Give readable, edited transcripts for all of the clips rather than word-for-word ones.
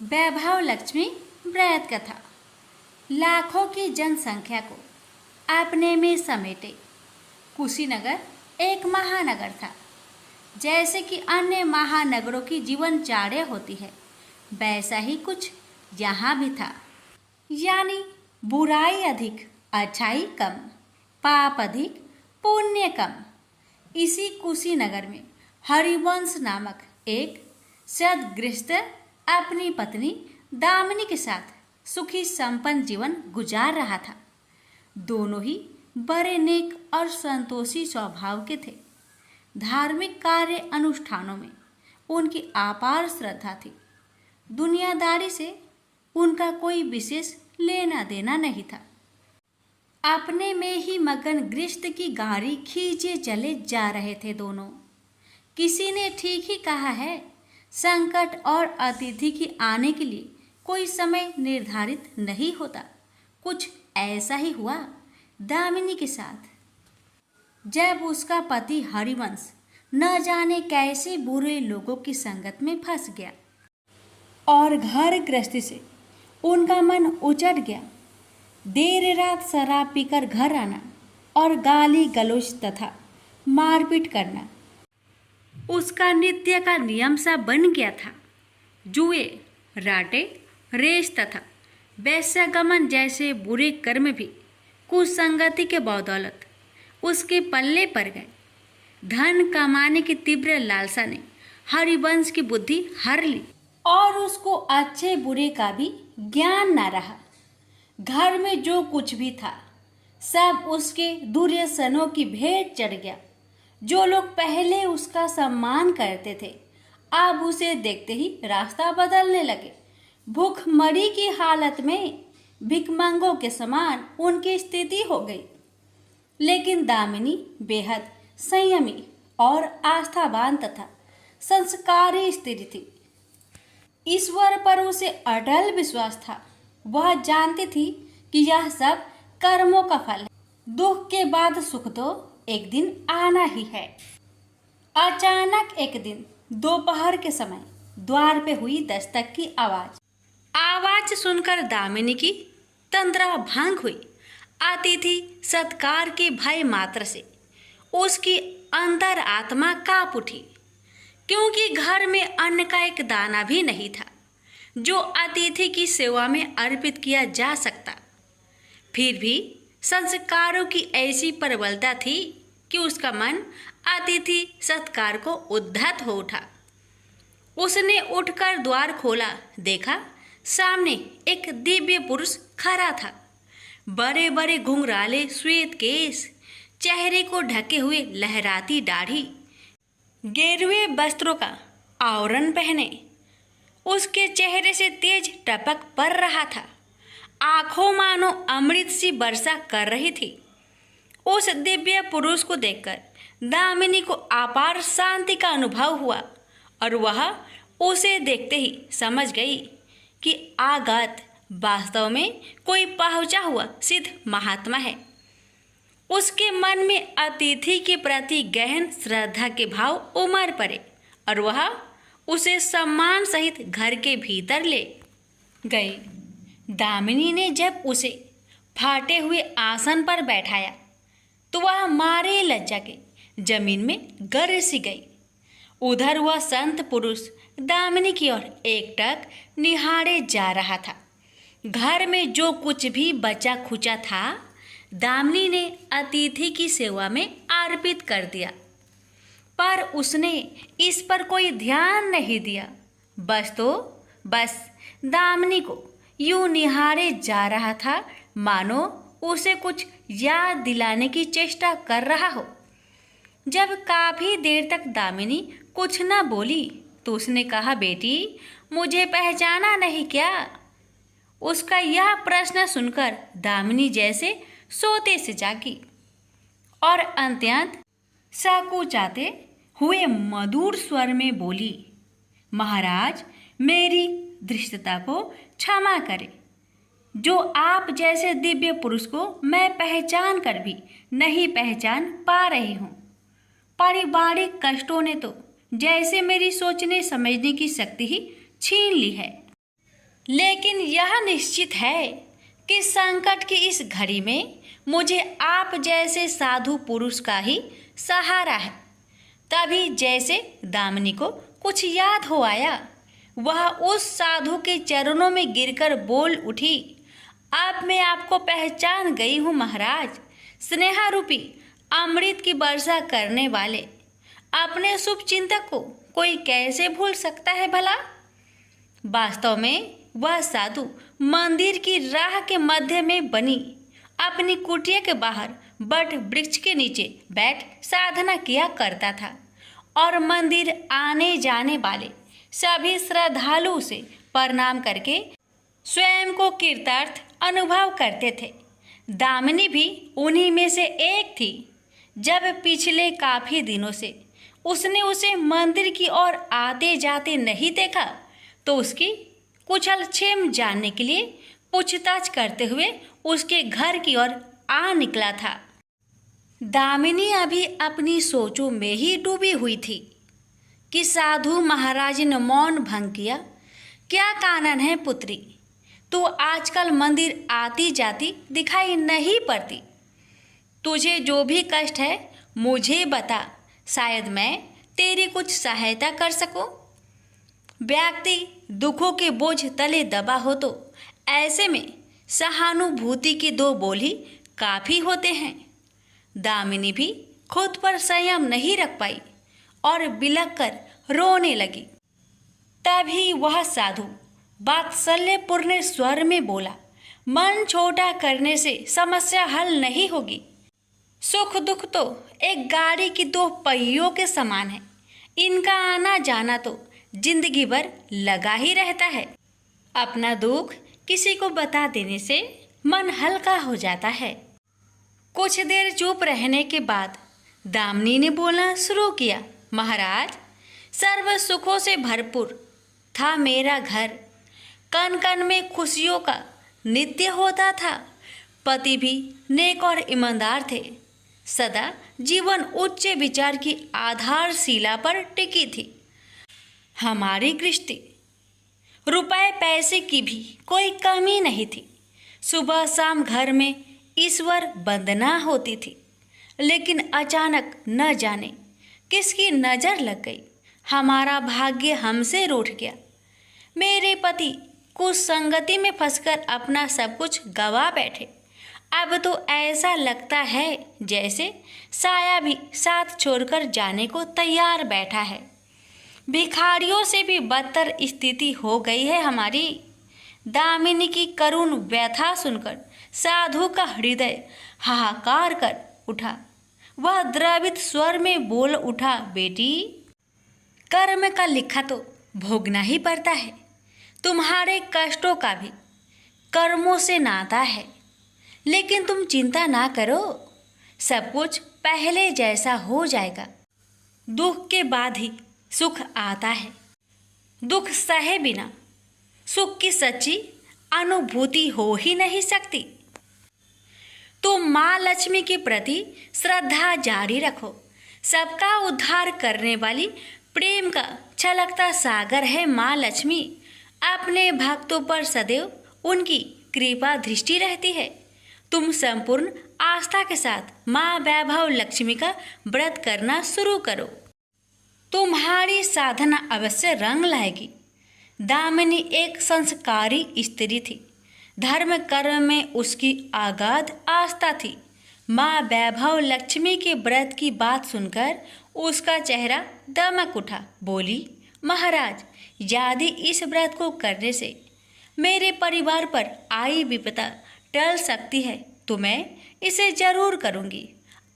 वैभव लक्ष्मी व्रत कथा लाखों की जनसंख्या को अपने में समेटे कुशीनगर एक महानगर था। जैसे कि अन्य महानगरों की जीवनचर्या होती है, वैसा ही कुछ यहाँ भी था। यानी बुराई अधिक, अच्छाई कम, पाप अधिक, पुण्य कम। इसी कुशीनगर में हरिवंश नामक एक सद्गृहस्थ अपनी पत्नी दामिनी के साथ सुखी संपन्न जीवन गुजार रहा था। दोनों ही बड़े नेक और संतोषी स्वभाव के थे। धार्मिक कार्य अनुष्ठानों में उनकी अपार श्रद्धा थी। दुनियादारी से उनका कोई विशेष लेना देना नहीं था। अपने में ही मगन गृहस्थ की गाड़ी खींचे चले जा रहे थे दोनों। किसी ने ठीक ही कहा है, संकट और अतिथि के आने के लिए कोई समय निर्धारित नहीं होता। कुछ ऐसा ही हुआ दामिनी के साथ। जब उसका पति हरिवंश न जाने कैसे बुरे लोगों की संगत में फंस गया और घर गृहस्थी से उनका मन उचट गया। देर रात शराब पीकर घर आना और गाली गलौज तथा मारपीट करना उसका नित्य का नियम सा बन गया था। जुए, राटे, रेस तथा वैश्यगमन जैसे बुरे कर्म भी कुसंगति के बदौलत उसके पल्ले पड़ गए। धन कमाने की तीव्र लालसा ने हरिवंश की बुद्धि हर ली और उसको अच्छे बुरे का भी ज्ञान न रहा। घर में जो कुछ भी था सब उसके दुर्व्यसनों की भेंट चढ़ गया। जो लोग पहले उसका सम्मान करते थे अब उसे देखते ही रास्ता बदलने लगे। भूखमरी की हालत में भिखमंगों के समान उनकी स्थिति हो गई। लेकिन दामिनी बेहद संयमी और आस्थावान तथा संस्कारी स्त्री थी। ईश्वर पर उसे अटल विश्वास था। वह जानती थी कि यह सब कर्मों का फल है। दुख के बाद सुख तो एक दिन आना ही है। अचानक एक दिन दोपहर के समय द्वार पे हुई दस्तक की आवाज सुनकर दामिनी की तंद्रा भंग हुई। अतिथि सत्कार के भय मात्र से उसकी अंतर आत्मा कांप उठी, क्योंकि घर में अन्न का एक दाना भी नहीं था जो अतिथि की सेवा में अर्पित किया जा सकता। फिर भी संस्कारों की ऐसी प्रबलता थी कि उसका मन अतिथि सत्कार को उद्धत हो उठा। उसने उठकर द्वार खोला, देखा सामने एक दिव्य पुरुष खड़ा था। बड़े बड़े घुंघराले श्वेत केश, चेहरे को ढके हुए लहराती दाढ़ी, गेरुए वस्त्रों का आवरण पहने उसके चेहरे से तेज टपक पड़ रहा था। आंखों मानो अमृत सी वर्षा कर रही थी। उस दिव्य पुरुष को देखकर दामिनी को अपार शांति का अनुभव हुआ और वह उसे देखते ही समझ गई कि आगत वास्तव में कोई पहुंचा हुआ सिद्ध महात्मा है। उसके मन में अतिथि के प्रति गहन श्रद्धा के भाव उमड़ पड़े और वह उसे सम्मान सहित घर के भीतर ले गई। दामिनी ने जब उसे फाटे हुए आसन पर बैठाया तो वह मारे लज्जा के जमीन में गिर सी गई। उधर वह संत पुरुष दामिनी की ओर एकटक निहारे जा रहा था। घर में जो कुछ भी बचा खुचा था दामिनी ने अतिथि की सेवा में अर्पित कर दिया, पर उसने इस पर कोई ध्यान नहीं दिया। बस दामिनी को यूं निहारे जा रहा था मानो उसे कुछ याद दिलाने की चेष्टा कर रहा हो। जब काफी देर तक दामिनी कुछ न बोली तो उसने कहा, बेटी मुझे पहचाना नहीं क्या? उसका यह प्रश्न सुनकर दामिनी जैसे सोते से जागी और अत्यंत संकुचाते हुए मधुर स्वर में बोली, महाराज मेरी धृष्टता को क्षमा करें। जो आप जैसे दिव्य पुरुष को मैं पहचान कर भी नहीं पहचान पा रही हूँ। पारिवारिक कष्टों ने तो जैसे मेरी सोचने समझने की शक्ति ही छीन ली है। लेकिन यह निश्चित है कि संकट की इस घड़ी में मुझे आप जैसे साधु पुरुष का ही सहारा है। तभी जैसे दामिनी को कुछ याद हो आया, वह उस साधु के चरणों में गिरकर बोल उठी, अब मैं आपको पहचान गई हूँ महाराज। स्नेहा रूपी अमृत की वर्षा करने वाले अपने शुभ चिंतक को कोई कैसे भूल सकता है भला। वास्तव में वह साधु मंदिर की राह के मध्य में बनी अपनी कुटिया के बाहर बट वृक्ष के नीचे बैठ साधना किया करता था और मंदिर आने जाने वाले सभी श्रद्धालु से प्रणाम करके स्वयं को कृतार्थ अनुभव करते थे। दामिनी भी उन्हीं में से एक थी। जब पिछले काफी दिनों से उसने उसे मंदिर की ओर आते जाते नहीं देखा तो उसकी कुशल क्षेम जानने के लिए पूछताछ करते हुए उसके घर की ओर आ निकला था। दामिनी अभी अपनी सोचों में ही डूबी हुई थी कि साधु महाराज ने मौन भंग किया। क्या कारण है पुत्री, तू आजकल मंदिर आती जाती दिखाई नहीं पड़ती। तुझे जो भी कष्ट है मुझे बता, शायद मैं तेरी कुछ सहायता कर सकूं। व्यक्ति दुखों के बोझ तले दबा हो तो ऐसे में सहानुभूति की दो बोल ही काफ़ी होते हैं। दामिनी भी खुद पर संयम नहीं रख पाई और बिलख कर रोने लगी। तभी वह साधु वात्सल्यपूर्ण स्वर में बोला, मन छोटा करने से समस्या हल नहीं होगी। सुख दुख तो एक गाड़ी की दो पहियों के समान है, इनका आना जाना तो जिंदगी भर लगा ही रहता है। अपना दुख किसी को बता देने से मन हल्का हो जाता है। कुछ देर चुप रहने के बाद दामिनी ने बोलना शुरू किया, महाराज, सर्व सुखों से भरपूर था मेरा घर। कन कन में खुशियों का नित्य होता था। पति भी नेक और ईमानदार थे। सदा जीवन उच्च विचार की आधारशिला पर टिकी थी। हमारी गृहस्थी रुपए पैसे की भी कोई कमी नहीं थी। सुबह शाम घर में ईश्वर वंदना होती थी। लेकिन अचानक न जाने किसकी नज़र लग गई, हमारा भाग्य हमसे रूठ गया। मेरे पति कुछ संगति में फंसकर अपना सब कुछ गवा बैठे। अब तो ऐसा लगता है जैसे साया भी साथ छोड़कर जाने को तैयार बैठा है। भिखारियों से भी बदतर स्थिति हो गई है हमारी। दामिनी की करुण व्यथा सुनकर साधु का हृदय हाहाकार कर उठा। वह द्रवित स्वर में बोल उठा, बेटी, कर्म का लिखा तो भोगना ही पड़ता है। तुम्हारे कष्टों का भी कर्मों से नाता है। लेकिन तुम चिंता ना करो, सब कुछ पहले जैसा हो जाएगा। दुख के बाद ही सुख आता है। दुख सहे बिना सुख की सच्ची अनुभूति हो ही नहीं सकती। तुम माँ लक्ष्मी के प्रति श्रद्धा जारी रखो। सबका उद्धार करने वाली प्रेम का छलकता सागर है माँ लक्ष्मी। अपने भक्तों पर सदैव उनकी कृपा दृष्टि रहती है। तुम संपूर्ण आस्था के साथ माँ वैभव लक्ष्मी का व्रत करना शुरू करो। तुम्हारी साधना अवश्य रंग लाएगी। दामिनी एक संस्कारी स्त्री थी। धर्म कर्म में उसकी अगाध आस्था थी। माँ वैभव लक्ष्मी के व्रत की बात सुनकर उसका चेहरा दमक उठा। बोली, महाराज, यदि इस व्रत को करने से मेरे परिवार पर आई विपदा टल सकती है तो मैं इसे जरूर करूँगी।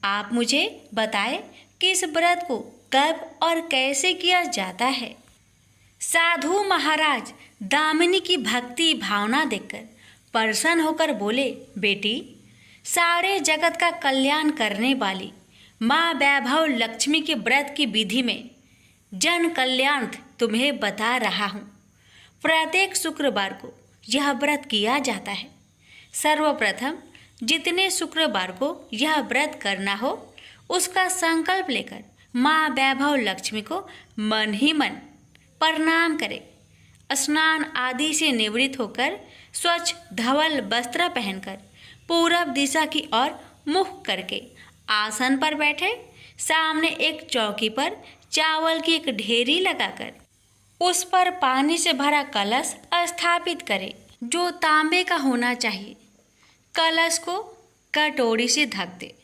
आप मुझे बताएं कि इस व्रत को कब और कैसे किया जाता है। साधु महाराज दामिनी की भक्ति भावना देखकर प्रसन्न होकर बोले, बेटी, सारे जगत का कल्याण करने वाली माँ वैभव लक्ष्मी के व्रत की विधि में जन कल्याण तुम्हें बता रहा हूँ। प्रत्येक शुक्रवार को यह व्रत किया जाता है। सर्वप्रथम जितने शुक्रवार को यह व्रत करना हो उसका संकल्प लेकर माँ वैभव लक्ष्मी को मन ही मन प्रणाम करें। स्नान आदि से निवृत्त होकर स्वच्छ धवल वस्त्र पहनकर पूरब दिशा की ओर मुख करके आसन पर बैठे। सामने एक चौकी पर चावल की एक ढेरी लगाकर उस पर पानी से भरा कलश स्थापित करें, जो तांबे का होना चाहिए। कलश को कटोरी से ढक दे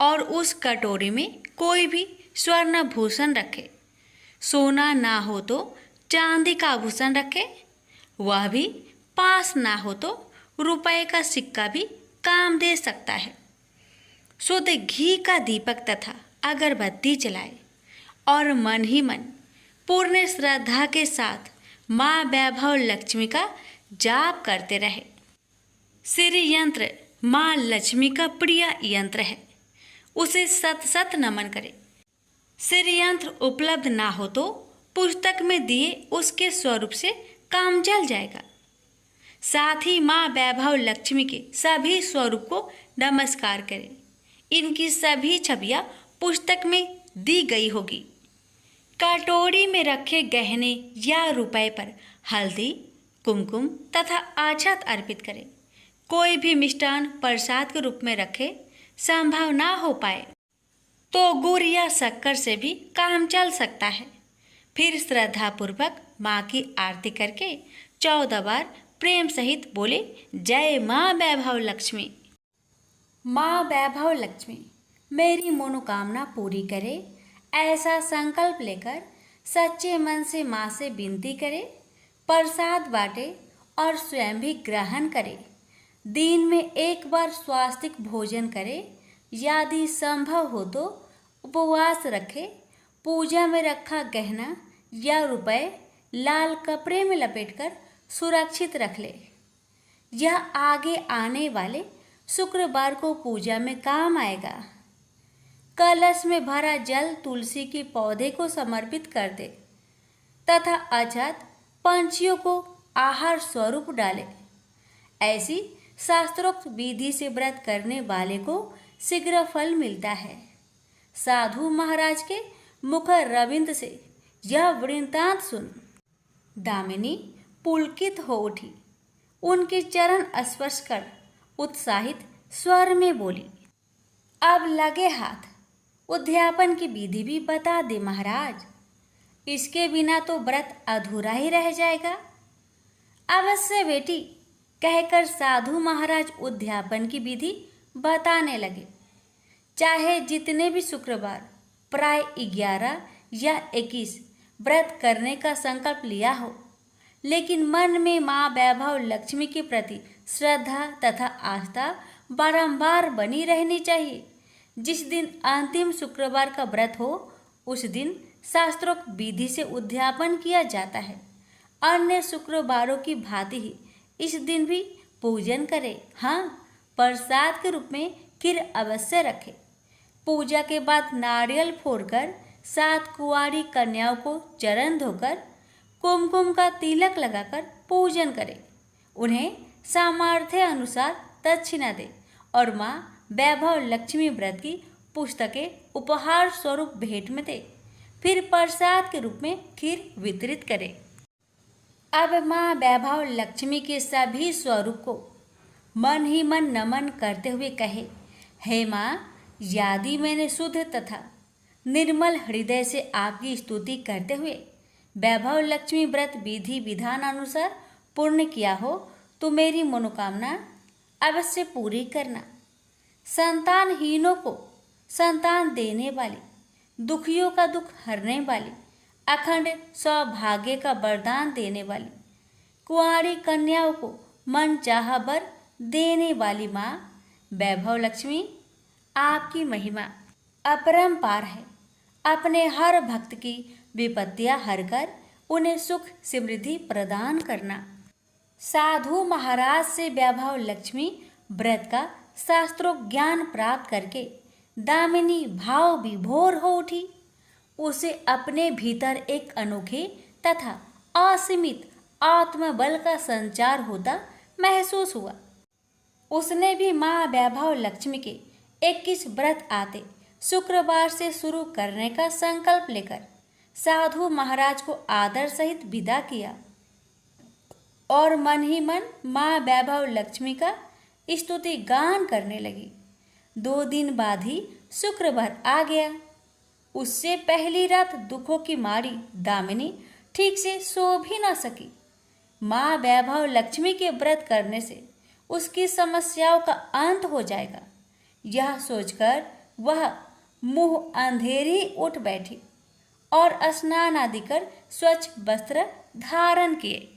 और उस कटोरी में कोई भी स्वर्ण भूषण रखे। सोना ना हो तो चांदी का आभूषण रखे, वह भी पास ना हो तो रुपए का सिक्का भी काम दे सकता है। शुद्ध घी का दीपक तथा अगरबत्ती जलाए और मन ही मन पूर्ण श्रद्धा के साथ माँ वैभव लक्ष्मी का जाप करते रहे। श्री यंत्र माँ लक्ष्मी का प्रिय यंत्र है, उसे सत सत नमन करें। श्री यंत्र उपलब्ध ना हो तो पुस्तक में दिए उसके स्वरूप से काम चल जाएगा। साथ ही माँ वैभव लक्ष्मी के सभी स्वरूप को नमस्कार करें। इनकी सभी छवियां पुस्तक में दी गई होगी। कटोरी में रखे गहने या रुपए पर हल्दी, कुमकुम तथा अक्षत अर्पित करें। कोई भी मिष्टान प्रसाद के रूप में रखे, संभव ना हो पाए तो गुड़ या शक्कर से भी काम चल सकता है। फिर श्रद्धापूर्वक माँ की आरती करके 14 बार प्रेम सहित बोले, जय माँ वैभव लक्ष्मी। माँ वैभव लक्ष्मी मेरी मनोकामना पूरी करे, ऐसा संकल्प लेकर सच्चे मन से माँ से विनती करे। प्रसाद बांटे और स्वयं भी ग्रहण करे। दिन में एक बार स्वास्तिक भोजन करे। यदि संभव हो तो उपवास रखे। पूजा में रखा गहना या रुपए लाल कपड़े में लपेटकर सुरक्षित रख ले। यह आगे आने वाले शुक्रवार को पूजा में काम आएगा। कलश में भरा जल तुलसी के पौधे को समर्पित कर दे तथा अक्षत पंछियों को आहार स्वरूप डाले। ऐसी शास्त्रोक्त विधि से व्रत करने वाले को शीघ्र फल मिलता है। साधु महाराज के मुख रविंद से यह वृत्तांत सुन दामिनी पुलकित हो उठी। उनके चरण स्पर्श कर उत्साहित स्वर में बोली, अब लगे हाथ उद्यापन की विधि भी बता दे महाराज। इसके बिना तो व्रत अधूरा ही रह जाएगा। अवश्य बेटी, कहकर साधु महाराज उद्यापन की विधि बताने लगे। चाहे जितने भी शुक्रवार प्राय 11 या 21 व्रत करने का संकल्प लिया हो, लेकिन मन में माँ वैभव लक्ष्मी के प्रति श्रद्धा तथा आस्था बारंबार बनी रहनी चाहिए। जिस दिन अंतिम शुक्रवार का व्रत हो, उस दिन शास्त्रोक्त विधि से उद्यापन किया जाता है। अन्य शुक्रवारों की भांति ही इस दिन भी पूजन करें। हाँ, प्रसाद के रूप में खीर अवश्य रखें। पूजा के बाद नारियल फोड़कर 7 कुंवारी कन्याओं को चरण धोकर कुमकुम का तिलक लगाकर पूजन करें। उन्हें सामर्थ्य अनुसार दक्षिणा दें और माँ वैभव लक्ष्मी व्रत की पुस्तकें उपहार स्वरूप भेंट में दें। फिर प्रसाद के रूप में खीर वितरित करें। अब माँ वैभव लक्ष्मी के सभी स्वरूप को मन ही मन नमन करते हुए कहे, हे माँ, यदि मैंने शुद्ध तथा निर्मल हृदय से आपकी स्तुति करते हुए वैभव लक्ष्मी व्रत विधि विधान अनुसार पूर्ण किया हो तो मेरी मनोकामना अवश्य पूरी करना। संतानहीनों को संतान देने वाली, दुखियों का दुख हरने वाली, अखंड सौभाग्य का वरदान देने वाली, कुंवारी कन्याओं को मन चाहा वर देने वाली माँ वैभव लक्ष्मी, आपकी महिमा अपरंपार है। अपने हर भक्त की विपत्तियां हरकर उन्हें सुख समृद्धि प्रदान करना। साधु महाराज से वैभव लक्ष्मी व्रत का शास्त्रों ज्ञान प्राप्त करके दामिनी भाव विभोर हो उठी। उसे अपने भीतर एक अनोखे तथा असीमित आत्मबल का संचार होता महसूस हुआ। उसने भी माँ वैभव लक्ष्मी के 21 व्रत आते शुक्रवार से शुरू करने का संकल्प लेकर साधु महाराज को आदर सहित विदा किया। और मन ही मन माँ वैभव लक्ष्मी का स्तुति गान करने लगी। 2 दिन बाद ही शुक्रवार आ गया। उससे पहली रात दुखों की मारी दामिनी ठीक से सो भी न सकी। माँ वैभव लक्ष्मी के व्रत करने से उसकी समस्याओं का अंत हो जाएगा, यह सोचकर वह मुंह अंधेरी उठ बैठी और स्नान आदि कर स्वच्छ वस्त्र धारण किए।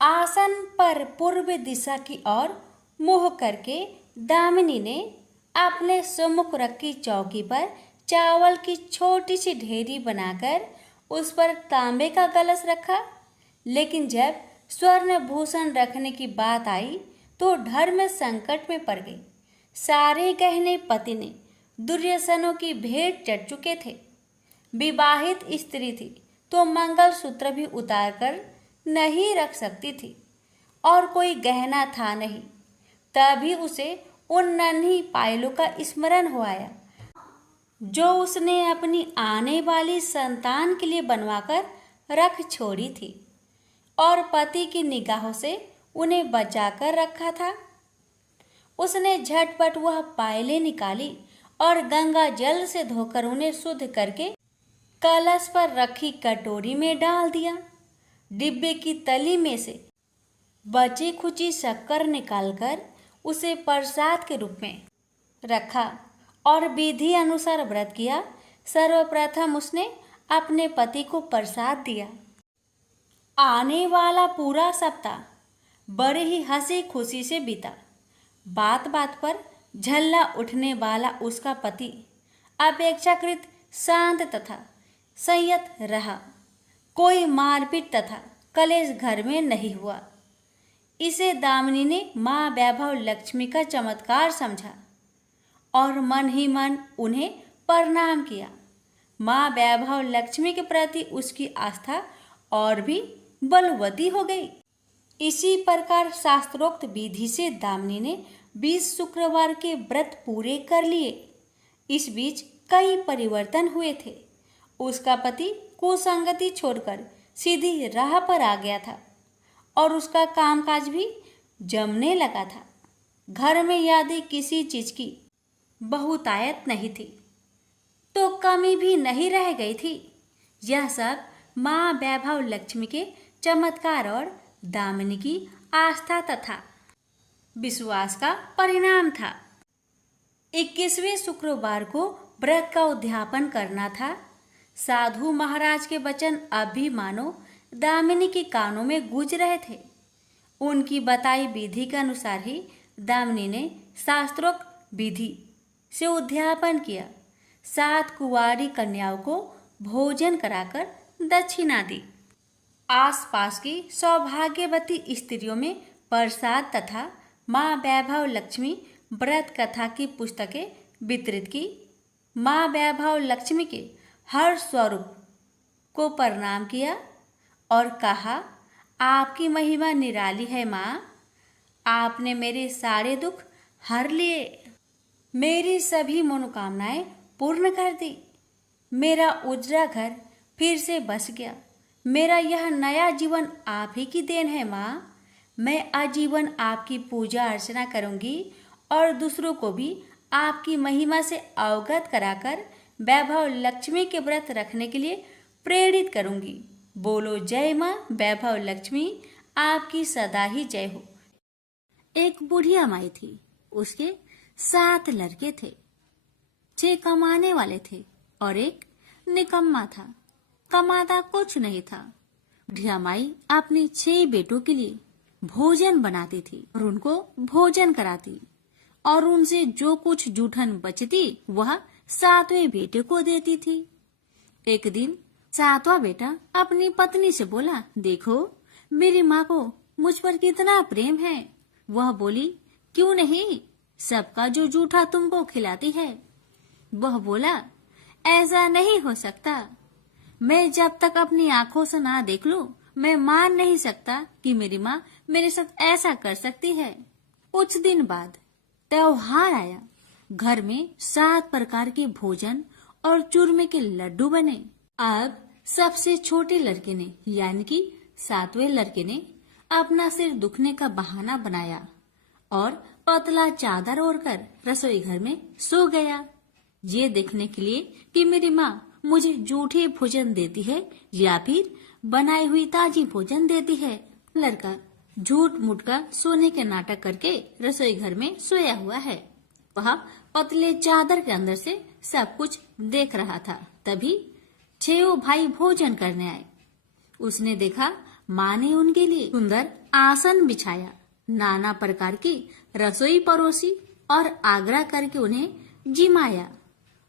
आसन पर पूर्व दिशा की ओर मुंह करके दामिनी ने अपने सम्मुख रखी चौकी पर चावल की छोटी सी ढेरी बनाकर उस पर तांबे का कलश रखा। लेकिन जब स्वर्ण भूषण रखने की बात आई तो धर्म संकट में पड़ गई। सारे गहने पति ने दुर्योधनों की भेंट चढ़ चुके थे। विवाहित स्त्री थी तो मंगलसूत्र भी उतार कर नहीं रख सकती थी और कोई गहना था नहीं। तभी उसे उन नन्ही पायलों का स्मरण हो आया जो उसने अपनी आने वाली संतान के लिए बनवाकर रख छोड़ी थी और पति की निगाहों से उन्हें बचाकर रखा था। उसने झटपट वह पायलें निकाली और गंगा जल से धोकर उन्हें शुद्ध करके कलश पर रखी कटोरी में डाल दिया। डिब्बे की तली में से बची खुची शक्कर निकालकर उसे प्रसाद के रूप में रखा और विधि अनुसार व्रत किया। सर्वप्रथम उसने अपने पति को प्रसाद दिया। आने वाला पूरा सप्ताह बड़े ही हंसी खुशी से बीता। बात बात पर झल्ला उठने वाला उसका पति अपेक्षाकृत शांत तथा संयत रहा। कोई मारपीट तथा कलेश घर में नहीं हुआ। इसे दामिनी ने माँ वैभव लक्ष्मी का चमत्कार समझा और मन ही मन उन्हें प्रणाम किया। माँ वैभव लक्ष्मी के प्रति उसकी आस्था और भी बलवती हो गई। इसी प्रकार शास्त्रोक्त विधि से दामिनी ने 20 शुक्रवार के व्रत पूरे कर लिए। इस बीच कई परिवर्तन हुए थे। उसका पति कुसंगति छोड़कर सीधी राह पर आ गया था और उसका कामकाज भी जमने लगा था। घर में यदि किसी चीज की बहुतायत नहीं थी तो कमी भी नहीं रह गई थी। यह सब माँ वैभव लक्ष्मी के चमत्कार और दामिनी की आस्था तथा विश्वास का परिणाम था। 21वें शुक्रवार को व्रत का उद्यापन करना था। साधु महाराज के वचन अब भी मानो दामिनी के कानों में गूंज रहे थे। उनकी बताई विधि के अनुसार ही दामिनी ने शास्त्रोक्त विधि से उद्यापन किया। 7 कुंवारी कन्याओं को भोजन कराकर दक्षिणा दी। आसपास की सौभाग्यवती स्त्रियों में प्रसाद तथा माँ वैभव लक्ष्मी व्रत कथा की पुस्तकें वितरित की। माँ वैभव लक्ष्मी के हर स्वरूप को प्रणाम किया और कहा, आपकी महिमा निराली है माँ। आपने मेरे सारे दुख हर लिए, मेरी सभी मनोकामनाएं पूर्ण कर दी। मेरा उजड़ा घर फिर से बस गया। मेरा यह नया जीवन आप ही की देन है माँ। मैं आजीवन आपकी पूजा अर्चना करूंगी और दूसरों को भी आपकी महिमा से अवगत कराकर वैभव लक्ष्मी के व्रत रखने के लिए प्रेरित करूंगी। बोलो जय माँ वैभव लक्ष्मी, आपकी सदा ही जय हो। एक बुढ़िया माई थी। उसके 7 लड़के थे। 6 कमाने वाले थे और एक निकम्मा था, कमाता कुछ नहीं था। बुढ़िया माई अपनी 6 बेटों के लिए भोजन बनाती थी और उनको भोजन कराती और उनसे जो कुछ जूठन बचती वह 7वें बेटे को देती थी। एक दिन 7वां बेटा अपनी पत्नी से बोला, देखो मेरी माँ को मुझ पर कितना प्रेम है। वह बोली, क्यों नहीं, सबका जो जूठा तुमको खिलाती है। वह बोला, ऐसा नहीं हो सकता। मैं जब तक अपनी आंखों से ना देख लूं, मैं मान नहीं सकता कि मेरी माँ मेरे साथ ऐसा कर सकती है। कुछ दिन बाद त्योहार आया। घर में 7 प्रकार के भोजन और चूरमे के लड्डू बने। अब सबसे छोटे लड़के ने यानी कि 7वें लड़के ने अपना सिर दुखने का बहाना बनाया और पतला चादर ओढ़कर रसोई घर में सो गया, ये देखने के लिए कि मेरी माँ मुझे जूठे भोजन देती है या फिर बनाई हुई ताजी भोजन देती है। लड़का झूठ मूठ का सोने के नाटक करके रसोई घर में सोया हुआ है। वह पतले चादर के अंदर से सब कुछ देख रहा था। तभी 6 भाई भोजन करने आए। उसने देखा माँ ने उनके लिए सुंदर आसन बिछाया, नाना प्रकार की रसोई परोसी और आग्रह करके उन्हें जिमाया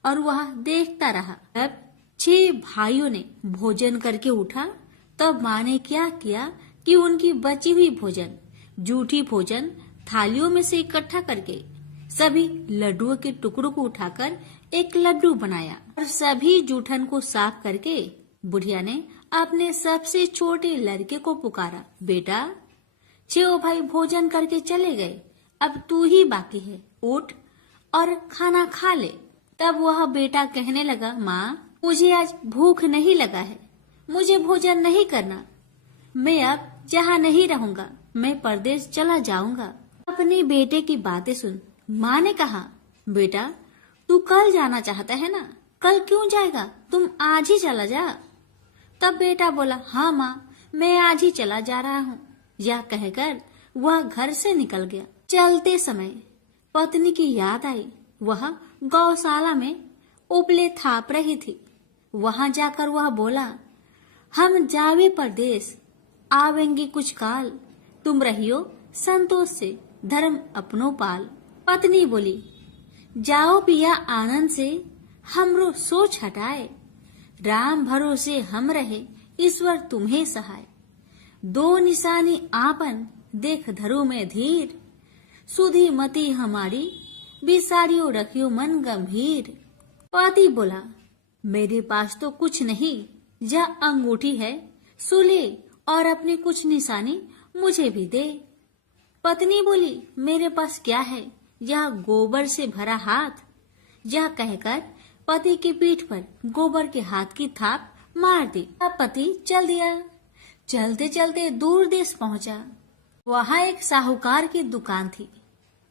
और वह देखता रहा। तब 6 भाइयों ने भोजन करके उठा। तब माँ ने क्या किया कि उनकी बची हुई भोजन, जूठी भोजन थालियों में से इकट्ठा करके सभी लड्डुओं के टुकड़ों को उठाकर एक लड्डू बनाया और सभी जूठन को साफ करके बुढ़िया ने अपने सबसे छोटे लड़के को पुकारा, बेटा 6 भाई भोजन करके चले गए, अब तू ही बाकी है, उठ और खाना खा ले। तब वह बेटा कहने लगा, माँ मुझे आज भूख नहीं लगा है, मुझे भोजन नहीं करना, मैं अब जहाँ नहीं रहूंगा, मैं परदेश चला जाऊंगा। अपने बेटे की बातें सुन माँ ने कहा, बेटा तू कल जाना चाहता है ना, कल क्यों जाएगा, तुम आज ही चला जा। तब बेटा बोला, हाँ माँ मैं आज ही चला जा रहा हूँ। यह कहकर वह घर से निकल गया। चलते समय पत्नी की याद आई। वह गौशाला में उपले थाप रही थी। वहां जाकर वह बोला, हम जावे परदेश, आवेंगे कुछ काल, तुम रहियो संतोष से, धर्म अपनो पाल। पत्नी बोली, जाओ पिया आनंद से, हमरो सोच हटाए, राम भरोसे हम रहे, ईश्वर तुम्हें सहाय। 2 निशानी आपन, देख धरो में धीर, सुधी मती हमारी, बिसारियो रखियो मन गंभीर। पति बोला, मेरे पास तो कुछ नहीं, यह अंगूठी है, सुले और अपने कुछ निशानी मुझे भी दे। पत्नी बोली, मेरे पास क्या है, यह गोबर से भरा हाथ। यह कहकर पति की पीठ पर गोबर के हाथ की थाप मार दी। अब पति चल दिया। चलते चलते दूर देश पहुंचा। वहां एक साहूकार की दुकान थी।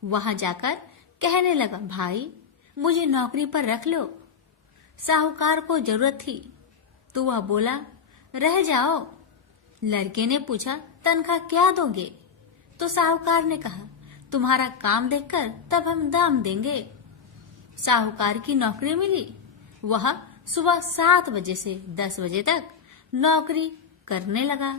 वहां जाकर कहने लगा, भाई मुझे नौकरी पर रख लो। साहूकार को जरूरत थी तो वह बोला, रह जाओ। लड़के ने पूछा, तनख्वाह क्या दोगे? तो साहूकार ने कहा, तुम्हारा काम देखकर तब हम दाम देंगे। साहूकार की नौकरी मिली। वह सुबह 7 बजे से 10 बजे तक नौकरी करने लगा।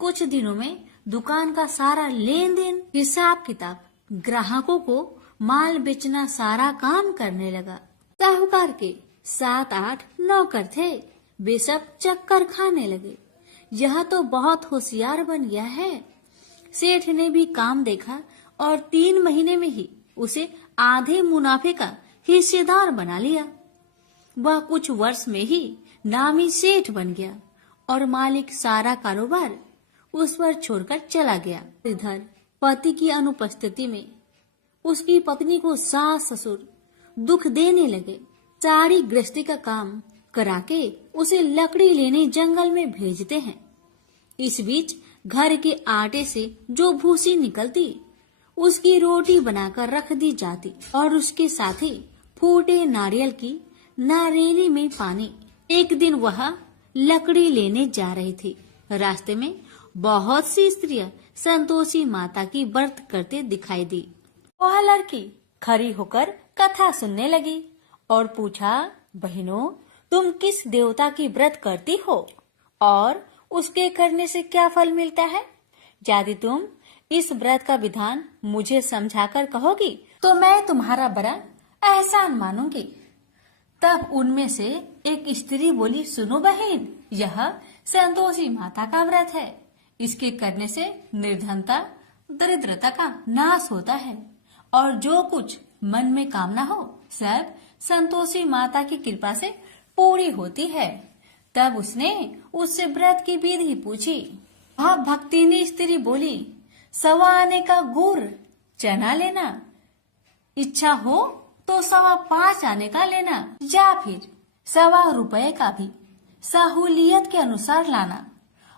कुछ दिनों में दुकान का सारा लेन देन, हिसाब किताब, ग्राहकों को माल बेचना, सारा काम करने लगा। साहूकार के 7-8 नौकर थे। वे सब चक्कर खाने लगे। यह तो बहुत होशियार बन गया है। सेठ ने भी काम देखा और 3 महीने में ही उसे आधे मुनाफे का हिस्सेदार बना लिया। वह कुछ वर्ष में ही नामी सेठ बन गया और मालिक सारा कारोबार उस पर छोड़कर चला गया। इधर पति की अनुपस्थिति में उसकी पत्नी को सास ससुर दुख देने लगे। सारी गृहस्थी का काम करा के उसे लकड़ी लेने जंगल में भेजते हैं। इस बीच घर के आटे से जो भूसी निकलती उसकी रोटी बनाकर रख दी जाती और उसके साथ ही फूटे नारियल की नारेली में पानी। एक दिन वह लकड़ी लेने जा रही थी। रास्ते में बहुत सी स्त्रियां संतोषी माता की व्रत करते दिखाई दी। वह लड़की खड़ी होकर कथा सुनने लगी और पूछा, बहनों तुम किस देवता की व्रत करती हो और उसके करने से क्या फल मिलता है? यदि तुम इस व्रत का विधान मुझे समझाकर कहोगी तो मैं तुम्हारा बड़ा एहसान मानूंगी। तब उनमें से एक स्त्री बोली, सुनो बहन, यह संतोषी माता का व्रत है। इसके करने से निर्धनता, दरिद्रता का नाश होता है और जो कुछ मन में कामना हो सब संतोषी माता की कृपा से पूरी होती है। तब उसने उससे व्रत की विधि पूछी। वह भक्तिनी स्त्री बोली, 1.25 आने का गुड़ चना लेना, इच्छा हो तो 5.25 आने का लेना या फिर 1.25 रुपए का भी सहूलियत के अनुसार लाना।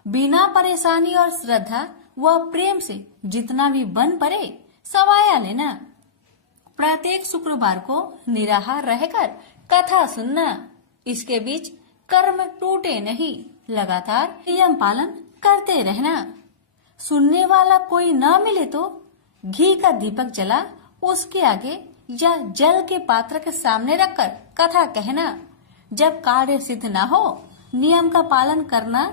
बिना परेशानी और श्रद्धा वह प्रेम से जितना भी बन पड़े सवाया लेना। प्रत्येक शुक्रवार को निराहार रहकर कथा सुनना। इसके बीच कर्म टूटे नहीं, लगातार नियम पालन करते रहना। सुनने वाला कोई न मिले तो घी का दीपक जला उसके आगे या जल के पात्र के सामने रखकर कथा कहना। जब कार्य सिद्ध न हो नियम का पालन करना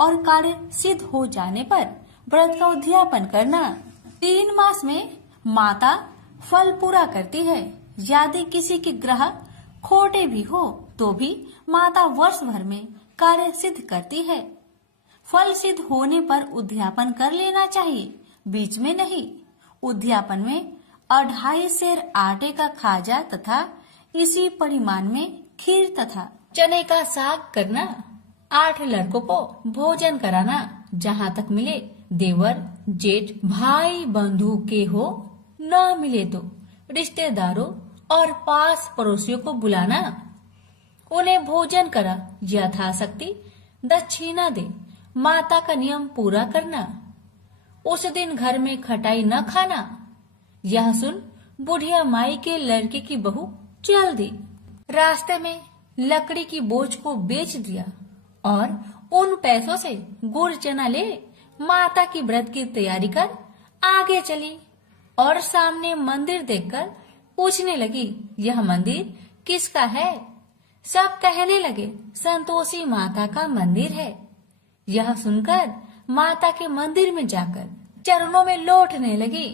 और कार्य सिद्ध हो जाने पर व्रत का उद्यापन करना। 3 मास में माता फल पूरा करती है। यदि किसी के ग्रह खोटे भी हो तो भी माता वर्ष भर में कार्य सिद्ध करती है। फल सिद्ध होने पर उद्यापन कर लेना चाहिए, बीच में नहीं। उद्यापन में 2.5 सेर आटे का खाजा तथा इसी परिमाण में खीर तथा चने का साग करना। 8 लड़कों को भोजन कराना। जहाँ तक मिले देवर जेठ भाई बंधु के हो, न मिले तो रिश्तेदारों और पास पड़ोसियों को बुलाना। उन्हें भोजन करा यथाशक्ति दक्षिणा दे। माता का नियम पूरा करना। उस दिन घर में खटाई न खाना। यह सुन बुढ़िया माई के लड़के की बहू चल दी। रास्ते में लकड़ी की बोझ को बेच दिया और उन पैसों से गुड़ चना ले माता की व्रत की तैयारी कर आगे चली और सामने मंदिर देखकर पूछने लगी, यह मंदिर किसका है? सब कहने लगे, संतोषी माता का मंदिर है। यह सुनकर माता के मंदिर में जाकर चरणों में लौटने लगी।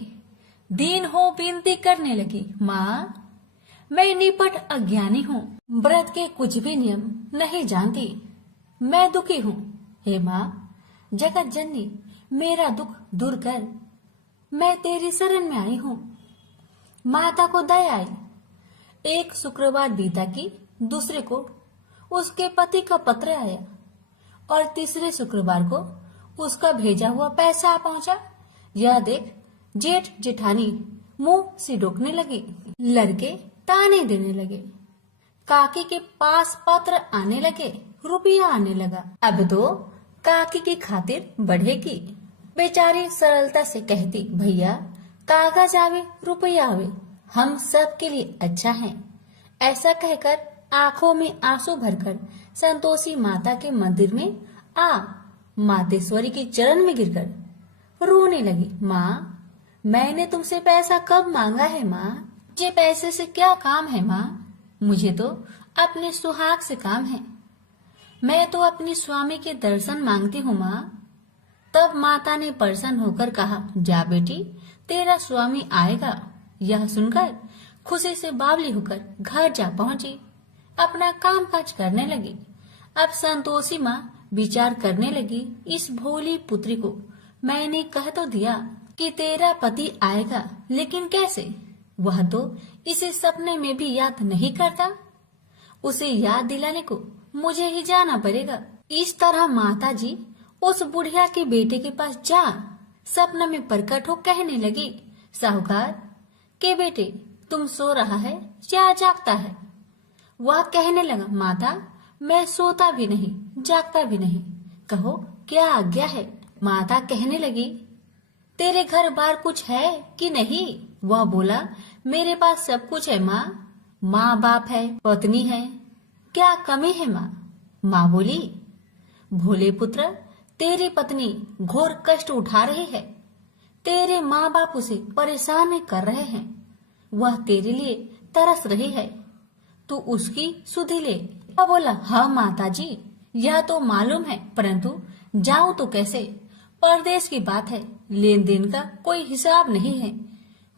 दीन हो विनती करने लगी, माँ मैं निपट अज्ञानी हूँ, व्रत के कुछ भी नियम नहीं जानती, मैं दुखी हूँ। हे माँ जगत जननी मेरा दुख दूर कर, मैं तेरी शरण में आई हूँ। माता को दया आई। एक शुक्रवार बीता कि दूसरे को उसके पति का पत्र आया और तीसरे शुक्रवार को उसका भेजा हुआ पैसा आ पहुंचा। यह देख जेठ जेठानी मुंह से रोकने लगे। लड़के ताने देने लगे। काकी के पास पत्र आने लगे, रुपया आने लगा। अब तो काकी की खातिर बढ़ेगी। बेचारी सरलता से कहती, भैया कागज आवे रुपया आवे, हम सब के लिए अच्छा है। ऐसा कहकर आंखों में आंसू भरकर संतोषी माता के मंदिर में आ मातेश्वरी के चरण में गिरकर रोने लगी। माँ मैंने तुमसे पैसा कब मांगा है माँ? मुझे पैसे से क्या काम है माँ? मुझे तो अपने सुहाग से काम है। मैं तो अपने स्वामी के दर्शन मांगती हूँ माँ। तब माता ने प्रसन्न होकर कहा, जा बेटी तेरा स्वामी आएगा। यह सुनकर खुशी से बावली होकर घर जा पहुंची, अपना काम काज करने लगी। अब संतोषी माँ विचार करने लगी, इस भोली पुत्री को मैंने कह तो दिया कि तेरा पति आएगा, लेकिन कैसे? वह तो इसे सपने में भी याद नहीं करता। उसे याद दिलाने को मुझे ही जाना पड़ेगा। इस तरह माता जी उस बुढ़िया के बेटे के पास जा सपना में प्रकट हो कहने लगी, साहूकार के बेटे तुम सो रहा है या जागता है? वह कहने लगा, माता मैं सोता भी नहीं जागता भी नहीं, कहो क्या आज्ञा है? माता कहने लगी, तेरे घर बार कुछ है कि नहीं? वह बोला, मेरे पास सब कुछ है माँ। माँ बाप है, पत्नी है, क्या कमी है माँ? माँ बोली, भोले पुत्र तेरी पत्नी घोर कष्ट उठा रही है, तेरे माँ बाप उसे परेशान कर रहे हैं, वह तेरे लिए तरस रही है, तू उसकी सुधि ले। वह बोला, हाँ माता जी यह तो मालूम है, परंतु जाऊं तो कैसे? परदेश की बात है, लेन देन का कोई हिसाब नहीं है,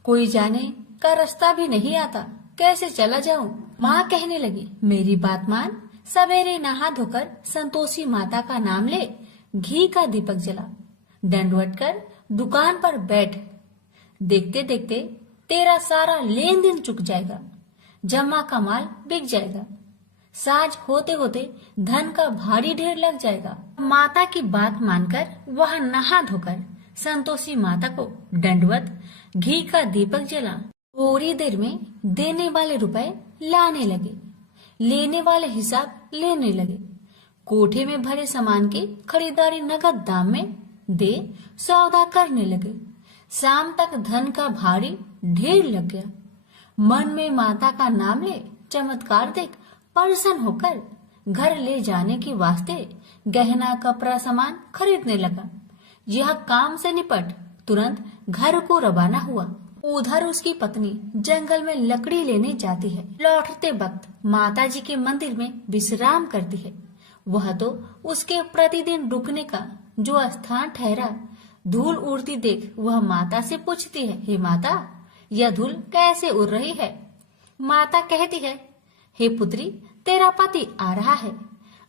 कोई जाने का रास्ता भी नहीं आता, कैसे चला जाऊं? माँ कहने लगी, मेरी बात मान, सवेरे नहा धोकर संतोषी माता का नाम ले, घी का दीपक जला, दंडवत कर दुकान पर बैठ, देखते देखते तेरा सारा लेन देन चुक जाएगा, जमा का माल बिक जाएगा, साज होते होते धन का भारी ढेर लग जाएगा। माता की बात मानकर वह नहा धोकर संतोषी माता को दंडवत घी का दीपक जला। थोड़ी देर में देने वाले रुपए लाने लगे, लेने वाले हिसाब लेने लगे। कोठे में भरे सामान की खरीदारी नगद दाम में दे सौदा करने लगे। शाम तक धन का भारी ढेर लग गया। मन में माता का नाम ले चमत्कार देख प्रसन्न होकर घर ले जाने के वास्ते गहना कपड़ा सामान खरीदने लगा। यह काम से निपट तुरंत घर को रवाना हुआ। उधर उसकी पत्नी जंगल में लकड़ी लेने जाती है। लौटते वक्त माताजी के मंदिर में विश्राम करती है। वह तो उसके प्रतिदिन रुकने का जो स्थान ठहरा। धूल उड़ती देख वह माता से पूछती है, हे माता, यह धूल कैसे उड़ रही है? माता कहती है, हे पुत्री, तेरा पति आ रहा है।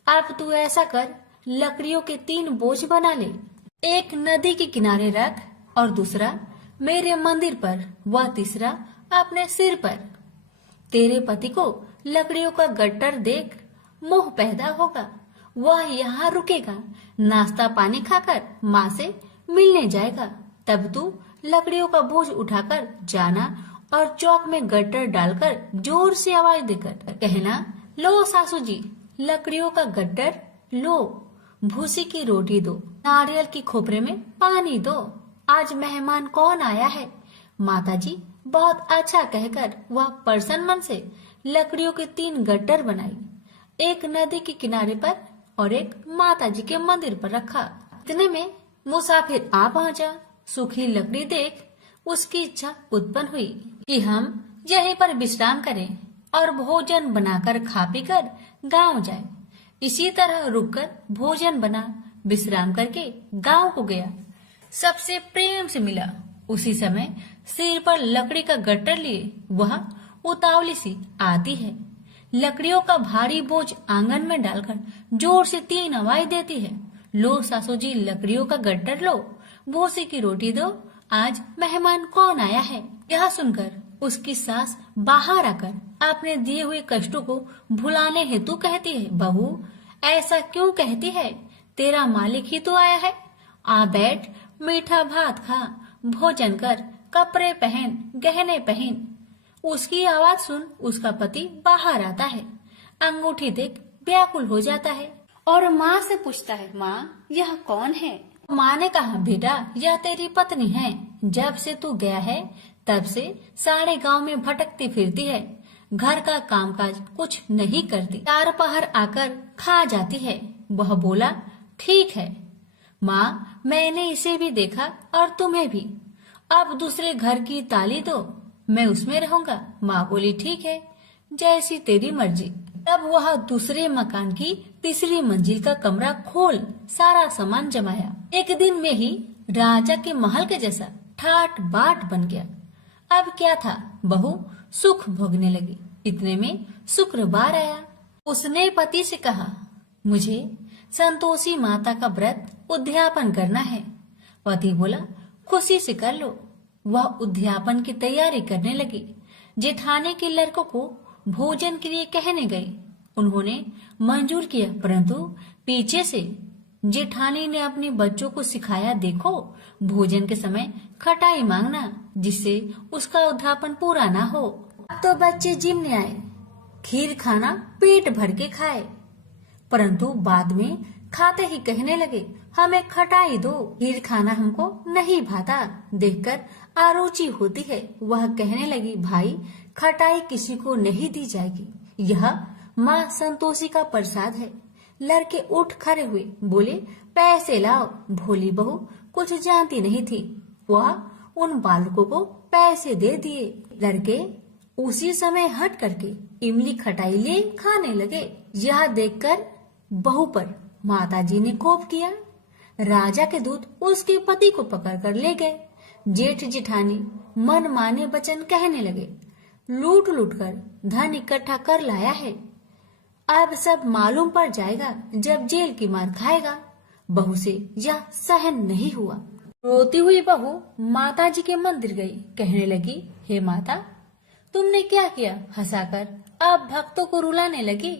अब तू ऐसा कर, लकड़ियों के 3 बोझ बना ले। एक नदी के किनारे रख और दूसरा मेरे मंदिर पर, वह तीसरा अपने सिर पर। तेरे पति को लकड़ियों का गट्टर देख मोह पैदा होगा। वह यहाँ रुकेगा, नाश्ता पानी खाकर माँ से मिलने जाएगा। तब तू लकड़ियों का बोझ उठाकर जाना और चौक में गट्टर डालकर जोर से आवाज देकर कहना, लो सासू जी, लकड़ियों का गट्टर लो, भूसी की रोटी दो, नारियल की खोपरे में पानी दो। आज मेहमान कौन आया है? माताजी बहुत अच्छा कहकर वह प्रसन्न मन से लकड़ियों के 3 गट्टर बनाई। एक नदी के किनारे पर और एक माताजी के मंदिर पर रखा। इतने में मुसाफिर आ पहुंचा। सूखी लकड़ी देख उसकी इच्छा उत्पन्न हुई कि हम यहीं पर विश्राम करें और भोजन बनाकर खा पी कर गाँव जाए। इसी तरह रुककर भोजन बना, विश्राम करके गाँव को गया। सबसे प्रेम से मिला। उसी समय सिर पर लकड़ी का गट्टर लिए वह उतावली सी आती है। लकड़ियों का भारी बोझ आंगन में डालकर जोर से 3 आवाज देती है, लो सासू जी, लकड़ियों का गट्टर लो, भूसी की रोटी दो, आज मेहमान कौन आया है। यह सुनकर उसकी सास बाहर आकर अपने दिए हुए कष्टों को भुलाने हेतु कहती है, बहू ऐसा क्यों कहती है? तेरा मालिक ही तो आया है। आ बैठ, मीठा भात खा, भोजन कर, कपड़े पहन, गहने पहन। उसकी आवाज सुन उसका पति बाहर आता है। अंगूठी देख व्याकुल हो जाता है और माँ से पूछता है, माँ यह कौन है? माँ ने कहा, बेटा यह तेरी पत्नी है। जब से तू गया है तब से सारे गांव में भटकती फिरती है। घर का कामकाज कुछ नहीं करती, 4 पहर आकर खा जाती है। वह बोला, ठीक है माँ, मैंने इसे भी देखा और तुम्हें भी। अब दूसरे घर की ताली दो, मैं उसमें रहूंगा। माँ बोली, ठीक है, जैसी तेरी मर्जी। तब वह दूसरे मकान की तीसरी मंजिल का कमरा खोल सारा सामान जमाया। एक दिन में ही राजा के महल के जैसा ठाट बाट बन गया। अब क्या था, बहू सुख भोगने लगी। इतने में शुक्रवार आया। उसने पति से कहा, मुझे संतोषी माता का व्रत उद्यापन करना है। पति बोला, खुशी से कर लो। वह उद्यापन की तैयारी करने लगी। जेठानी के लड़कों को भोजन के लिए कहने गई। उन्होंने मंजूर किया, परंतु पीछे से जेठानी ने अपने बच्चों को सिखाया, देखो भोजन के समय खटाई मांगना, जिससे उसका उद्यापन पूरा ना हो। अब तो बच्चे जिमने आए, खीर खाना पेट भर के खाए, परंतु बाद में खाते ही कहने लगे, हमें खटाई दो, खीर खाना हमको नहीं भाता, देखकर आरुचि होती है। वह कहने लगी, भाई खटाई किसी को नहीं दी जाएगी, यह माँ संतोषी का प्रसाद है। लड़के उठ खड़े हुए, बोले, पैसे लाओ। भोली बहू कुछ जानती नहीं थी, वह उन बालकों को पैसे दे दिए। लड़के उसी समय हट करके इमली खटाई ले खाने लगे। यह देखकर बहू पर माताजी ने कोप किया। राजा के दूत उसके पति को पकड़कर ले गए। जेठ जेठानी मन माने वचन कहने लगे, लूट लूट कर धन इकट्ठा कर लाया है, अब सब मालूम पड़ जाएगा जब जेल की मार खाएगा। बहू से यह सहन नहीं हुआ। रोती हुई बहू माताजी के मंदिर गई। कहने लगी, हे माता, तुमने क्या किया? हंसाकर अब भक्तों को रुलाने लगी।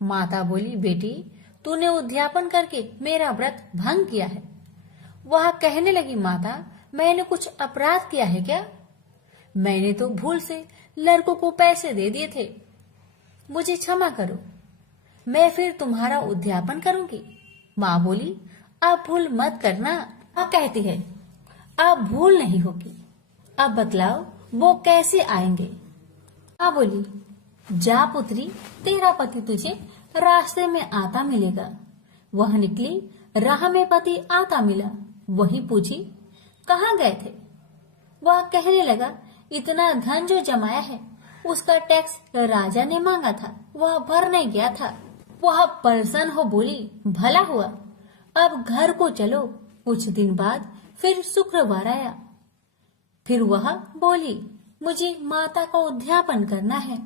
माता बोली, बेटी तूने उद्यापन करके मेरा व्रत भंग किया है। वह कहने लगी, माता मैंने कुछ अपराध किया है क्या? मैंने तो भूल से लड़कों को पैसे दे दिए थे, मुझे क्षमा करो, मैं फिर तुम्हारा उद्यापन करूंगी। माँ बोली, अब भूल मत करना, माँ कहती है, अब भूल नहीं होगी। अब बतलाओ वो कैसे आएंगे। माँ बोली, जा पुत्री, तेरा पति तुझे रास्ते में आता मिलेगा। वह निकली, राह में पति आता मिला। वही पूछी, कहाँ गए थे? वह कहने लगा, इतना धन जो जमाया है उसका टैक्स राजा ने मांगा था, वह भर नहीं गया था। वह परेशान हो बोली, भला हुआ, अब घर को चलो। कुछ दिन बाद फिर शुक्रवार आया। फिर वह बोली, मुझे माता का उद्यापन करना है।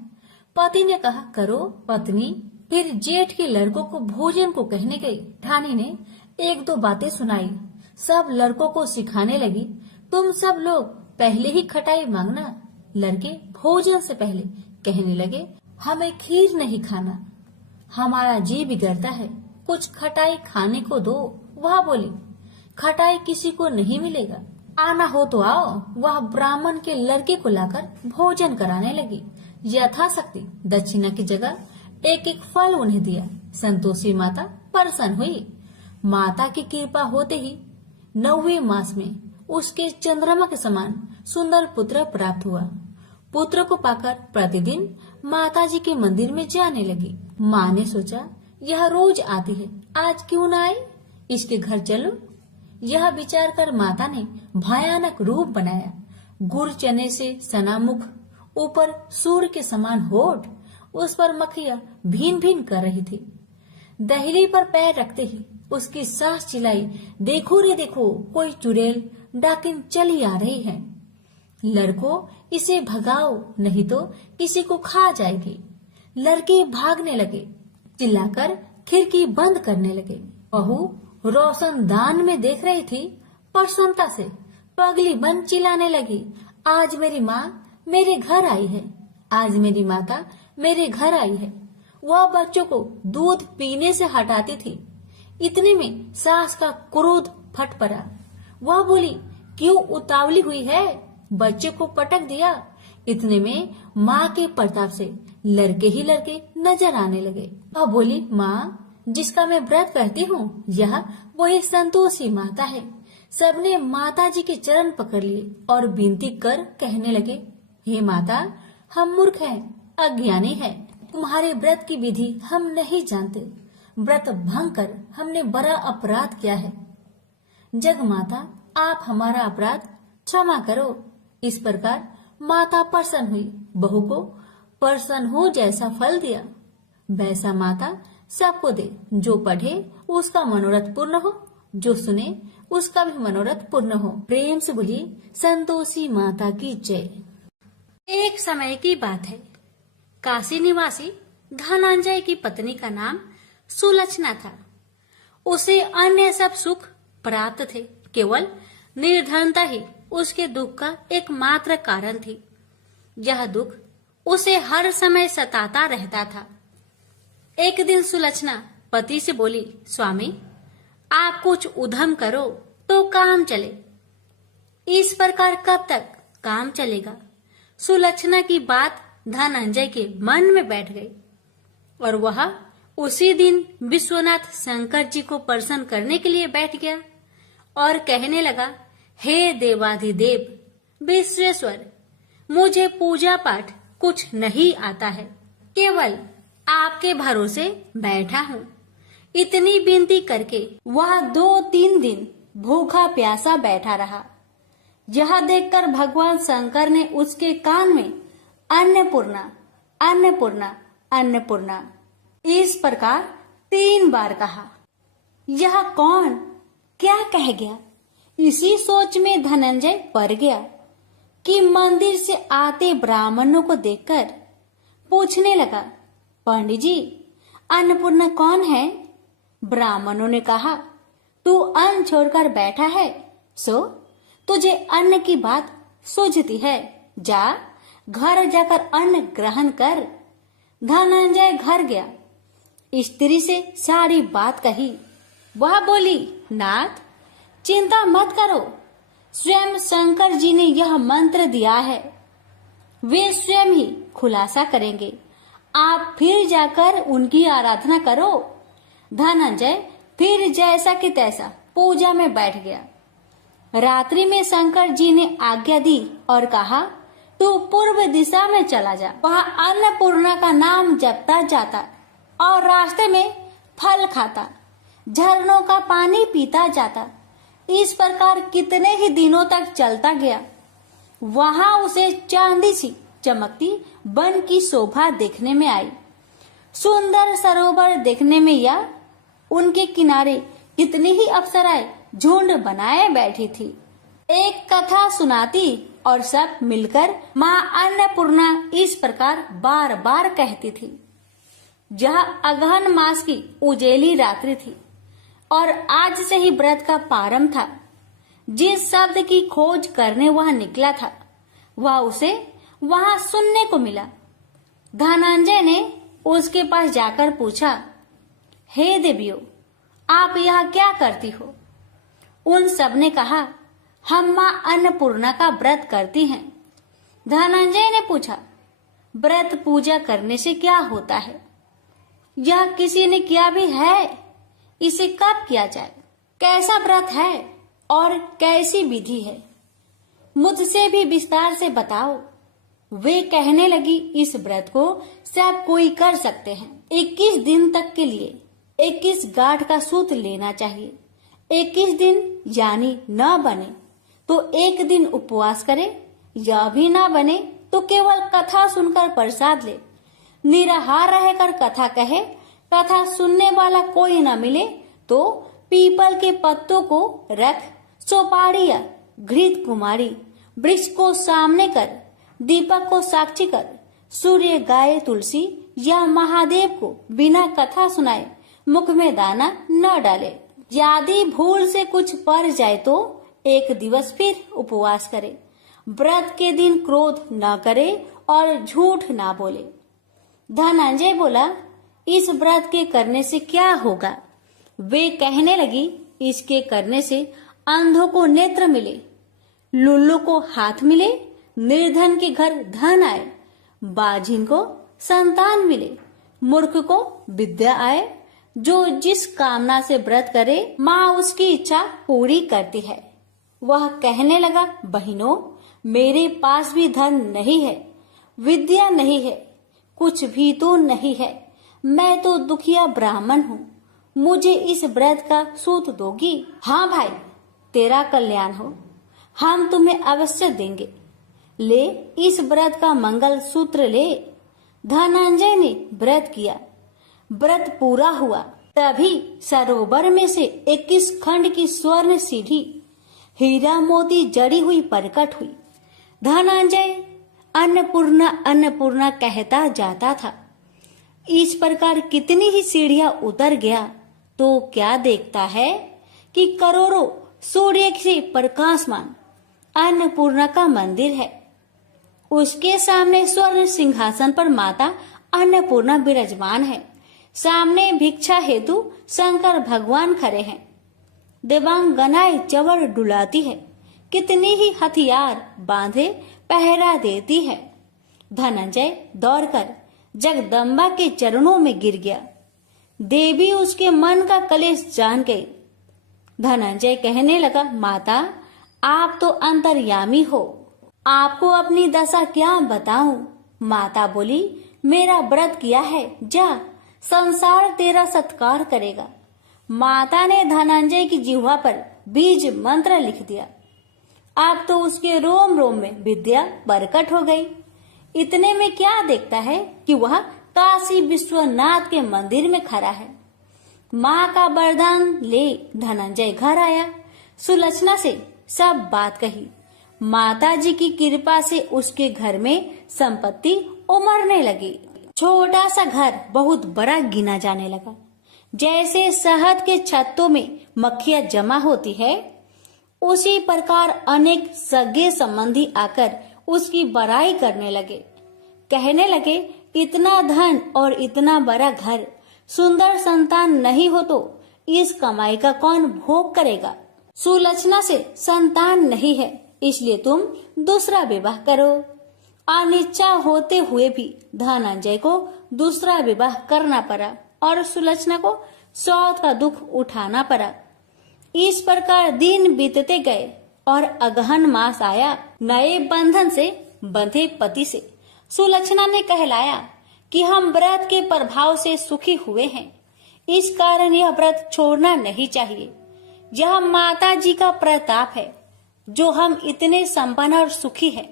पति ने कहा, करो। पत्नी फिर जेठ के लड़कों को भोजन को कहने गई। ठानी ने एक दो बातें सुनाई। सब लड़कों को सिखाने लगी, तुम सब लोग पहले ही खटाई मांगना। लड़के भोजन से पहले कहने लगे, हमें खीर नहीं खाना, हमारा जी बिगड़ता है, कुछ खटाई खाने को दो। वह बोली, खटाई किसी को नहीं मिलेगा, आना हो तो आओ। वह ब्राह्मण के लड़के को लाकर भोजन कराने लगी। यथाशक्ति दक्षिणा की जगह एक एक फल उन्हें दिया। संतोषी माता प्रसन्न हुई। माता की कृपा होते ही 9वें मास में उसके चंद्रमा के समान सुंदर पुत्र प्राप्त हुआ। पुत्र को पाकर प्रतिदिन माताजी के मंदिर में जाने लगी। माँ ने सोचा, यह रोज आती है, आज क्यों न आई, इसके घर चलो। यह विचार कर माता ने भयानक रूप बनाया। गुड़ चने से सना मुख, ऊपर सूर्य के समान होठ, उस पर मक्खियां भीन भीन कर रही थी। दहली पर पैर रखते ही उसकी सास चिल्लाई, देखो रे देखो, कोई चुड़ैल डाकिन चली आ रही है। लड़कों, इसे भगाओ, नहीं तो किसी को खा जाएगी। लड़के भागने लगे, चिल्लाकर खिड़की बंद करने लगे। बहू रोशन दान में देख रही थी। प्रसन्नता से पगली बन चिल्लाने लगी, आज मेरी माँ मेरे घर आई है, आज मेरी माता मेरे घर आई है। वह बच्चों को दूध पीने से हटाती थी। इतने में सास का क्रोध फट पड़ा। वह बोली, क्यों उतावली हुई है, बच्चे को पटक दिया। इतने में माँ के प्रताप से लड़के ही लड़के नजर आने लगे। वह बोली, माँ, जिसका मैं व्रत करती हूँ, यह वही संतोषी माता है। सबने माता जी के चरण पकड़ लिए और विनती कर कहने लगे, हे माता, हम मूर्ख हैं, अज्ञानी हैं, तुम्हारे व्रत की विधि हम नहीं जानते। व्रत भंग कर हमने बड़ा अपराध किया है। जग माता, आप हमारा अपराध क्षमा करो। इस प्रकार माता प्रसन्न हुई। बहू को प्रसन्न हो जैसा फल दिया, वैसा माता सबको दे। जो पढ़े उसका मनोरथ पूर्ण हो, जो सुने उसका भी मनोरथ पूर्ण हो। प्रेम से बोलिए, संतोषी माता की जय। एक समय की बात है। काशी निवासी धनंजय की पत्नी का नाम सुलक्षणा था। उसे अन्य सब सुख प्राप्त थे, केवल निर्धनता ही उसके दुख का एकमात्र कारण थी। यह दुख उसे हर समय सताता रहता था। एक दिन सुलक्षणा पति से बोली, स्वामी, आप कुछ उद्यम करो तो काम चले। इस प्रकार कब तक काम चलेगा? सुलक्षणा की बात धनंजय के मन में बैठ गई और वह उसी दिन विश्वनाथ शंकर जी को प्रसन्न करने के लिए बैठ गया और कहने लगा, हे देवाधिदेव विश्वेश्वर, मुझे पूजा पाठ कुछ नहीं आता है, केवल आपके भरोसे बैठा हूँ। इतनी विनती करके वह 2-3 दिन भूखा प्यासा बैठा रहा। यह देखकर भगवान शंकर ने उसके कान में अन्नपूर्णा अन्नपूर्णा अन्नपूर्णा इस प्रकार 3 बार कहा। यह कौन क्या कह गया? इसी सोच में धनंजय पड़ गया कि मंदिर से आते ब्राह्मणों को देखकर पूछने लगा, पंडित जी, अन्नपूर्णा कौन है? ब्राह्मणों ने कहा, तू अन्न छोड़कर बैठा है, सो तुझे अन्न की बात सूझती है, जा घर जाकर अन्न ग्रहण कर। धनंजय घर गया, स्त्री से सारी बात कही। वह बोली, नाथ, चिंता मत करो, स्वयं शंकर जी ने यह मंत्र दिया है, वे स्वयं ही खुलासा करेंगे, आप फिर जाकर उनकी आराधना करो। धनंजय फिर जैसा कि तैसा पूजा में बैठ गया। रात्रि में शंकर जी ने आज्ञा दी और कहा, तू पूर्व दिशा में चला जा, वहाँ अन्नपूर्णा का नाम जपता जाता और रास्ते में फल खाता, झरनों का पानी पीता जाता। इस प्रकार कितने ही दिनों तक चलता गया। वहाँ उसे चांदी सी चमकती वन की शोभा देखने में आई। सुंदर सरोवर देखने में या उनके किनारे कितनी ही अप्सराएं झुंड बनाए बैठी थी। एक कथा सुनाती और सब मिलकर माँ अन्नपूर्णा इस प्रकार बार बार कहती थी। यह अगहन मास की उजेली रात्रि थी और आज से ही व्रत का प्रारंभ था। जिस शब्द की खोज करने वह निकला था वह उसे वहां सुनने को मिला। धनंजय ने उसके पास जाकर पूछा, हे देवियों, आप यहाँ क्या करती हो? उन सब ने कहा, हम माँ अन्नपूर्णा का व्रत करती हैं। धनंजय ने पूछा, व्रत पूजा करने से क्या होता है? यह किसी ने किया भी है? इसे कब किया जाए? कैसा व्रत है और कैसी विधि है? मुझसे भी विस्तार से बताओ। वे कहने लगी, इस व्रत को सब कोई कर सकते हैं। 21 दिन तक के लिए 21 गांठ का सूत लेना चाहिए। 21 दिन यानी न बने तो एक दिन उपवास करे, या भी न बने तो केवल कथा सुनकर प्रसाद ले। निराहार रहकर कथा कहे, कथा सुनने वाला कोई न मिले तो पीपल के पत्तों को रख, सुपारी या घृत कुमारी वृक्ष को सामने कर, दीपक को साक्षी कर, सूर्य, गाय, तुलसी या महादेव को बिना कथा सुनाए मुख में दाना न डाले। यदि भूल से कुछ पड़ जाए तो एक दिवस फिर उपवास करे। व्रत के दिन क्रोध न करे और झूठ ना बोले। धनंजय बोला, इस व्रत के करने से क्या होगा? वे कहने लगी, इसके करने से अंधों को नेत्र मिले, लुल्लू को हाथ मिले, निर्धन के घर धन आए, बाझिन को संतान मिले, मूर्ख को विद्या आए। जो जिस कामना से व्रत करे माँ उसकी इच्छा पूरी करती है। वह कहने लगा, बहनों, मेरे पास भी धन नहीं है, विद्या नहीं है, कुछ भी तो नहीं है। मैं तो दुखिया ब्राह्मण हूँ, मुझे इस व्रत का सूत दोगी? हाँ भाई, तेरा कल्याण हो, हम तुम्हें अवश्य देंगे। ले, इस व्रत का मंगल सूत्र ले। धनंजय ने व्रत किया। व्रत पूरा हुआ, तभी सरोवर में से 21 खंड की स्वर्ण सीढ़ी हीरा मोती जड़ी हुई प्रकट हुई। धनंजय अन्नपूर्णा अन्नपूर्णा कहता जाता था। इस प्रकार कितनी ही सीढ़ियां उतर गया तो क्या देखता है कि करोड़ों सूर्य से प्रकाशमान अन्नपूर्णा का मंदिर है। उसके सामने स्वर्ण सिंहासन पर माता अन्नपूर्णा विराजमान है। सामने भिक्षा हेतु शंकर भगवान खड़े हैं। देवांगनाएं चवर डुलाती है, कितनी ही हथियार बांधे पहरा देती है। धनंजय दौड़कर जगदम्बा के चरणों में गिर गया। देवी उसके मन का कलेश जान गई। धनंजय कहने लगा, माता, आप तो अंतर्यामी हो, आपको अपनी दशा क्या बताऊं? माता बोली, मेरा व्रत किया है, जा, संसार तेरा सत्कार करेगा। माता ने धनंजय की जिह्वा पर बीज मंत्र लिख दिया। अब तो उसके रोम रोम में विद्या प्रकट हो गई। इतने में क्या देखता है कि वह काशी विश्वनाथ के मंदिर में खड़ा है। माँ का वरदान ले धनंजय घर आया। सुलक्षणा से सब बात कही। माता जी की कृपा से उसके घर में संपत्ति उमड़ने लगी। छोटा सा घर बहुत बड़ा गिना जाने लगा। जैसे शहद के छत्तों में मक्खियां जमा होती है, उसी प्रकार अनेक सगे संबंधी आकर उसकी बड़ाई करने लगे। कहने लगे, इतना धन और इतना बड़ा घर, सुंदर संतान नहीं हो तो इस कमाई का कौन भोग करेगा? सुलक्षणा से संतान नहीं है, इसलिए तुम दूसरा विवाह करो। अनिच्छा होते हुए भी धनंजय को दूसरा विवाह करना पड़ा और सुलक्षणा को सौत का दुख उठाना पड़ा। इस प्रकार दिन बीतते गए और अगहन मास आया। नए बंधन से बंधे पति से सुलक्षणा ने कहलाया कि हम व्रत के प्रभाव से सुखी हुए हैं, इस कारण यह व्रत छोड़ना नहीं चाहिए। यह माता जी का प्रताप है जो हम इतने संपन्न और सुखी हैं।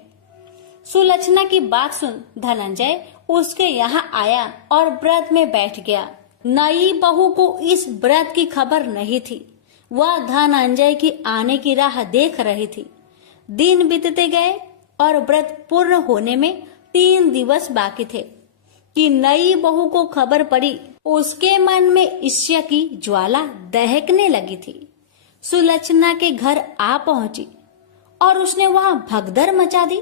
सुलक्षणा की बात सुन धनंजय उसके यहाँ आया और व्रत में बैठ गया। नई बहू को इस व्रत की खबर नहीं थी। वह धनंजय की आने की राह देख रही थी। दिन बीतते गए और व्रत पूर्ण होने में 3 दिवस बाकी थे कि नई बहू को खबर पड़ी। उसके मन में ईर्ष्या की ज्वाला दहकने लगी थी। सुलक्षणा के घर आ पहुंची और उसने वहां भगदड़ मचा दी।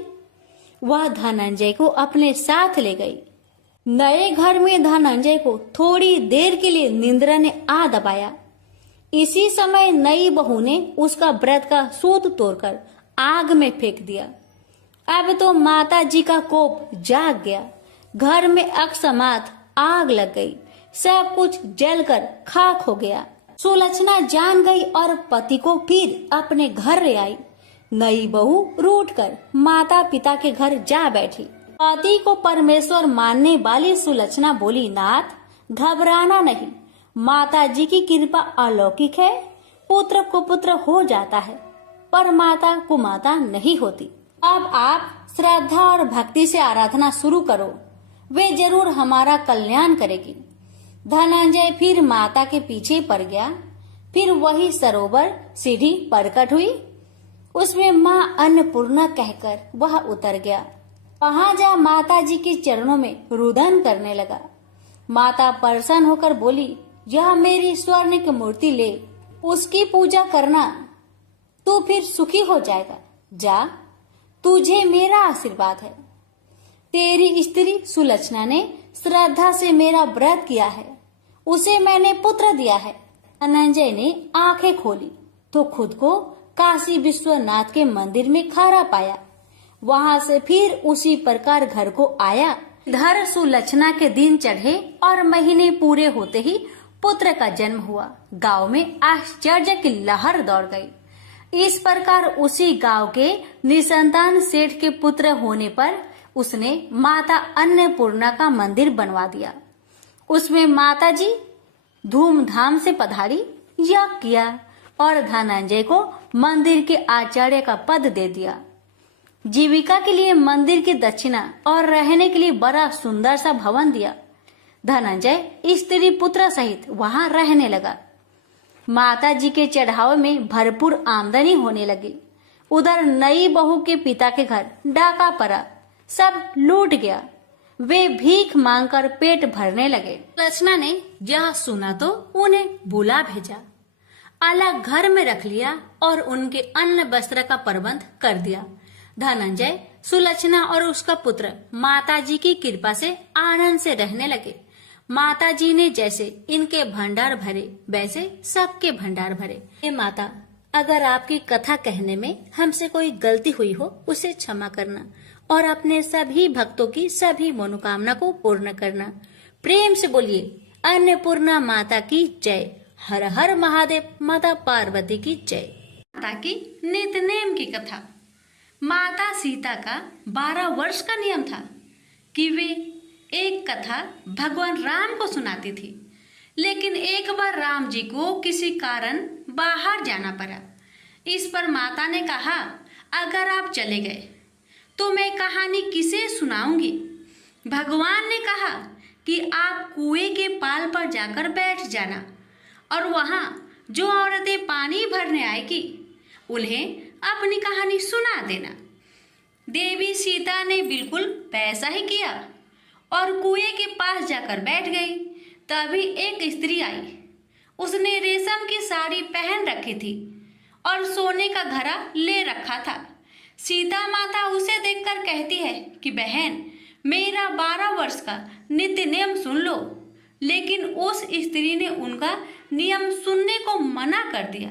वह धनंजय को अपने साथ ले गई। नए घर में धनंजय को थोड़ी देर के लिए निंद्रा ने आ दबाया। इसी समय नई बहू ने उसका व्रत का सूत तोड़कर आग में फेंक दिया। अब तो माता जी का कोप जाग गया। घर में अकस्मात आग लग गई। सब कुछ जलकर खाक हो गया। सुलक्षणा जान गई और पति को फिर अपने घर ले आई। नई बहू रूठकर माता पिता के घर जा बैठी। पति को परमेश्वर मानने वाली सुलक्षणा बोली, नाथ घबराना नहीं, माता जी की कृपा अलौकिक है। पुत्र कुपुत्र हो जाता है पर माता कुमाता नहीं होती। अब आप श्रद्धा और भक्ति से आराधना शुरू करो, वे जरूर हमारा कल्याण करेगी। धनंजय फिर माता के पीछे पड़ गया। फिर वही सरोवर सीढ़ी प्रकट हुई। उसमें माँ अन्नपूर्णा कहकर वह उतर गया। वहां जा माता जी के चरणों में रुदन करने लगा। माता प्रसन्न होकर बोली, यह मेरी स्वर्ण की मूर्ति ले, उसकी पूजा करना, तू फिर सुखी हो जाएगा। जा, तुझे मेरा आशीर्वाद है। तेरी स्त्री सुलक्षणा ने श्रद्धा से मेरा व्रत किया है, उसे मैंने पुत्र दिया है। धनंजय ने आंखें खोली तो खुद को काशी विश्वनाथ के मंदिर में खड़ा पाया। वहां से फिर उसी प्रकार घर को आया। इधर सुलक्षणा के दिन चढ़े और महीने पूरे होते ही पुत्र का जन्म हुआ। गांव में आश्चर्य की लहर दौड़ गई। इस प्रकार उसी गांव के निसंतान सेठ के पुत्र होने पर उसने माता अन्नपूर्णा का मंदिर बनवा दिया। उसमें माता जी धूमधाम से पधारी, यज्ञ किया और धनंजय को मंदिर के आचार्य का पद दे दिया। जीविका के लिए मंदिर की दक्षिणा और रहने के लिए बड़ा सुंदर सा भवन दिया। धनंजय स्त्री पुत्र सहित वहां रहने लगा। माता जी के चढ़ावे में भरपूर आमदनी होने लगी। उधर नई बहू के पिता के घर डाका पड़ा, सब लूट गया। वे भीख मांगकर पेट भरने लगे। सुलक्षणा ने यह सुना तो उन्हें बुला भेजा, अलग घर में रख लिया और उनके अन्न वस्त्र का प्रबंध कर दिया। धनंजय, सुलक्षणा और उसका पुत्र माता जी की कृपा से आनंद से रहने लगे। माता जी ने जैसे इनके भंडार भरे वैसे सबके भंडार भरे। हे माता, अगर आपकी कथा कहने में हमसे कोई गलती हुई हो उसे क्षमा करना और अपने सभी भक्तों की सभी मनोकामना को पूर्ण करना। प्रेम से बोलिए अन्नपूर्णा माता की जय। हर हर महादेव। माता पार्वती की जय। माता की नित्यनेम की कथा। माता सीता का 12 वर्ष का नियम था कि वे एक कथा भगवान राम को सुनाती थी। लेकिन एक बार राम जी को किसी कारण बाहर जाना पड़ा। इस पर माता ने कहा, अगर आप चले गए तो मैं कहानी किसे सुनाऊंगी। भगवान ने कहा कि आप कुएं के पाल पर जाकर बैठ जाना और वहां जो औरतें पानी भरने आएगी उन्हें अपनी कहानी सुना देना। देवी सीता ने बिल्कुल वैसा ही किया और कुएं के पास जाकर बैठ गई। तभी एक स्त्री आई। उसने रेशम की साड़ी पहन रखी थी और सोने का घड़ा ले रखा था। सीता माता उसे देखकर कहती है कि बहन, मेरा 12 वर्ष का नित्य नियम सुन लो। लेकिन उस स्त्री ने उनका नियम सुनने को मना कर दिया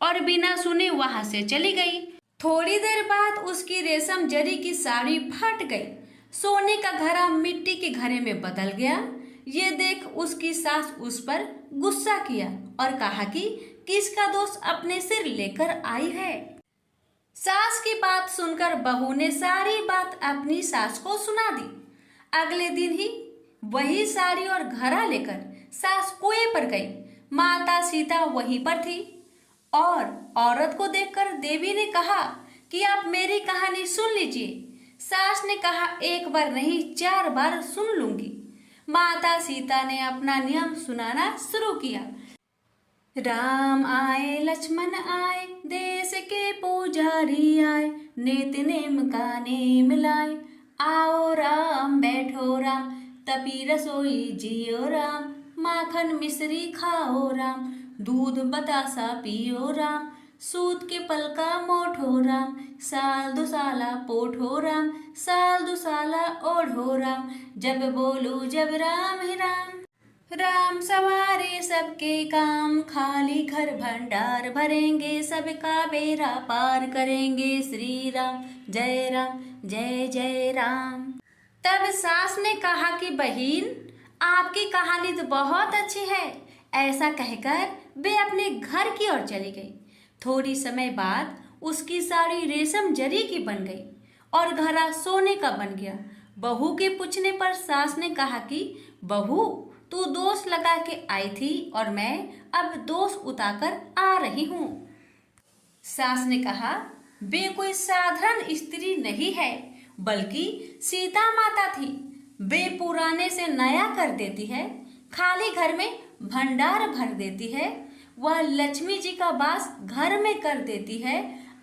और बिना सुने वहां से चली गई। थोड़ी देर बाद उसकी रेशम जरी की साड़ी फट गई। सोने का घड़ा मिट्टी के घड़े में बदल गया। ये देख उसकी सास उस पर गुस्सा किया और कहा कि किसका दोष अपने सिर लेकर आई है। सास की बात सुनकर बहू ने सारी बात अपनी सास को सुना दी। अगले दिन ही वही साड़ी और घड़ा लेकर सास कुएं पर गई। माता सीता वहीं पर थी और औरत को देखकर देवी ने कहा कि आप मेरी कहानी सुन लीजिए। सास ने कहा, एक बार नहीं 4 बार सुन लूंगी। माता सीता ने अपना नियम सुनाना शुरू किया। राम आए लक्ष्मण आए, देश के पुजारी आए, नित नेम का नेम लाए। आओ राम बैठो राम, तपी रसोई जियो राम। माखन मिश्री खाओ राम, दूध बतासा पियो राम। सूत के पलका मोठो राम, साल दुसाला पोठो राम। साल दुसाला ओढ़ो राम, जब बोलो जब राम ही राम। राम सवारे सबके काम, खाली घर भंडार भरेंगे। सबका बेड़ा पार करेंगे, श्री राम जय जय राम। तब सास ने कहा कि बहन, आपकी कहानी तो बहुत अच्छी है। ऐसा कहकर वे अपने घर की ओर चली गई। थोड़ी समय बाद उसकी साड़ी रेशम जरी की बन गई और घड़ा सोने का बन गया। बहू के पूछने पर सास ने कहा कि बहू, तू दोष लगा के आई थी और मैं अब दोष उतारकर आ रही हूँ। सास ने कहा, वे कोई साधारण स्त्री नहीं है, बल्कि सीता माता थी। वे पुराने से नया कर देती है, खाली घर में भंडार भर देती है। वह लक्ष्मी जी का वास घर में कर देती है।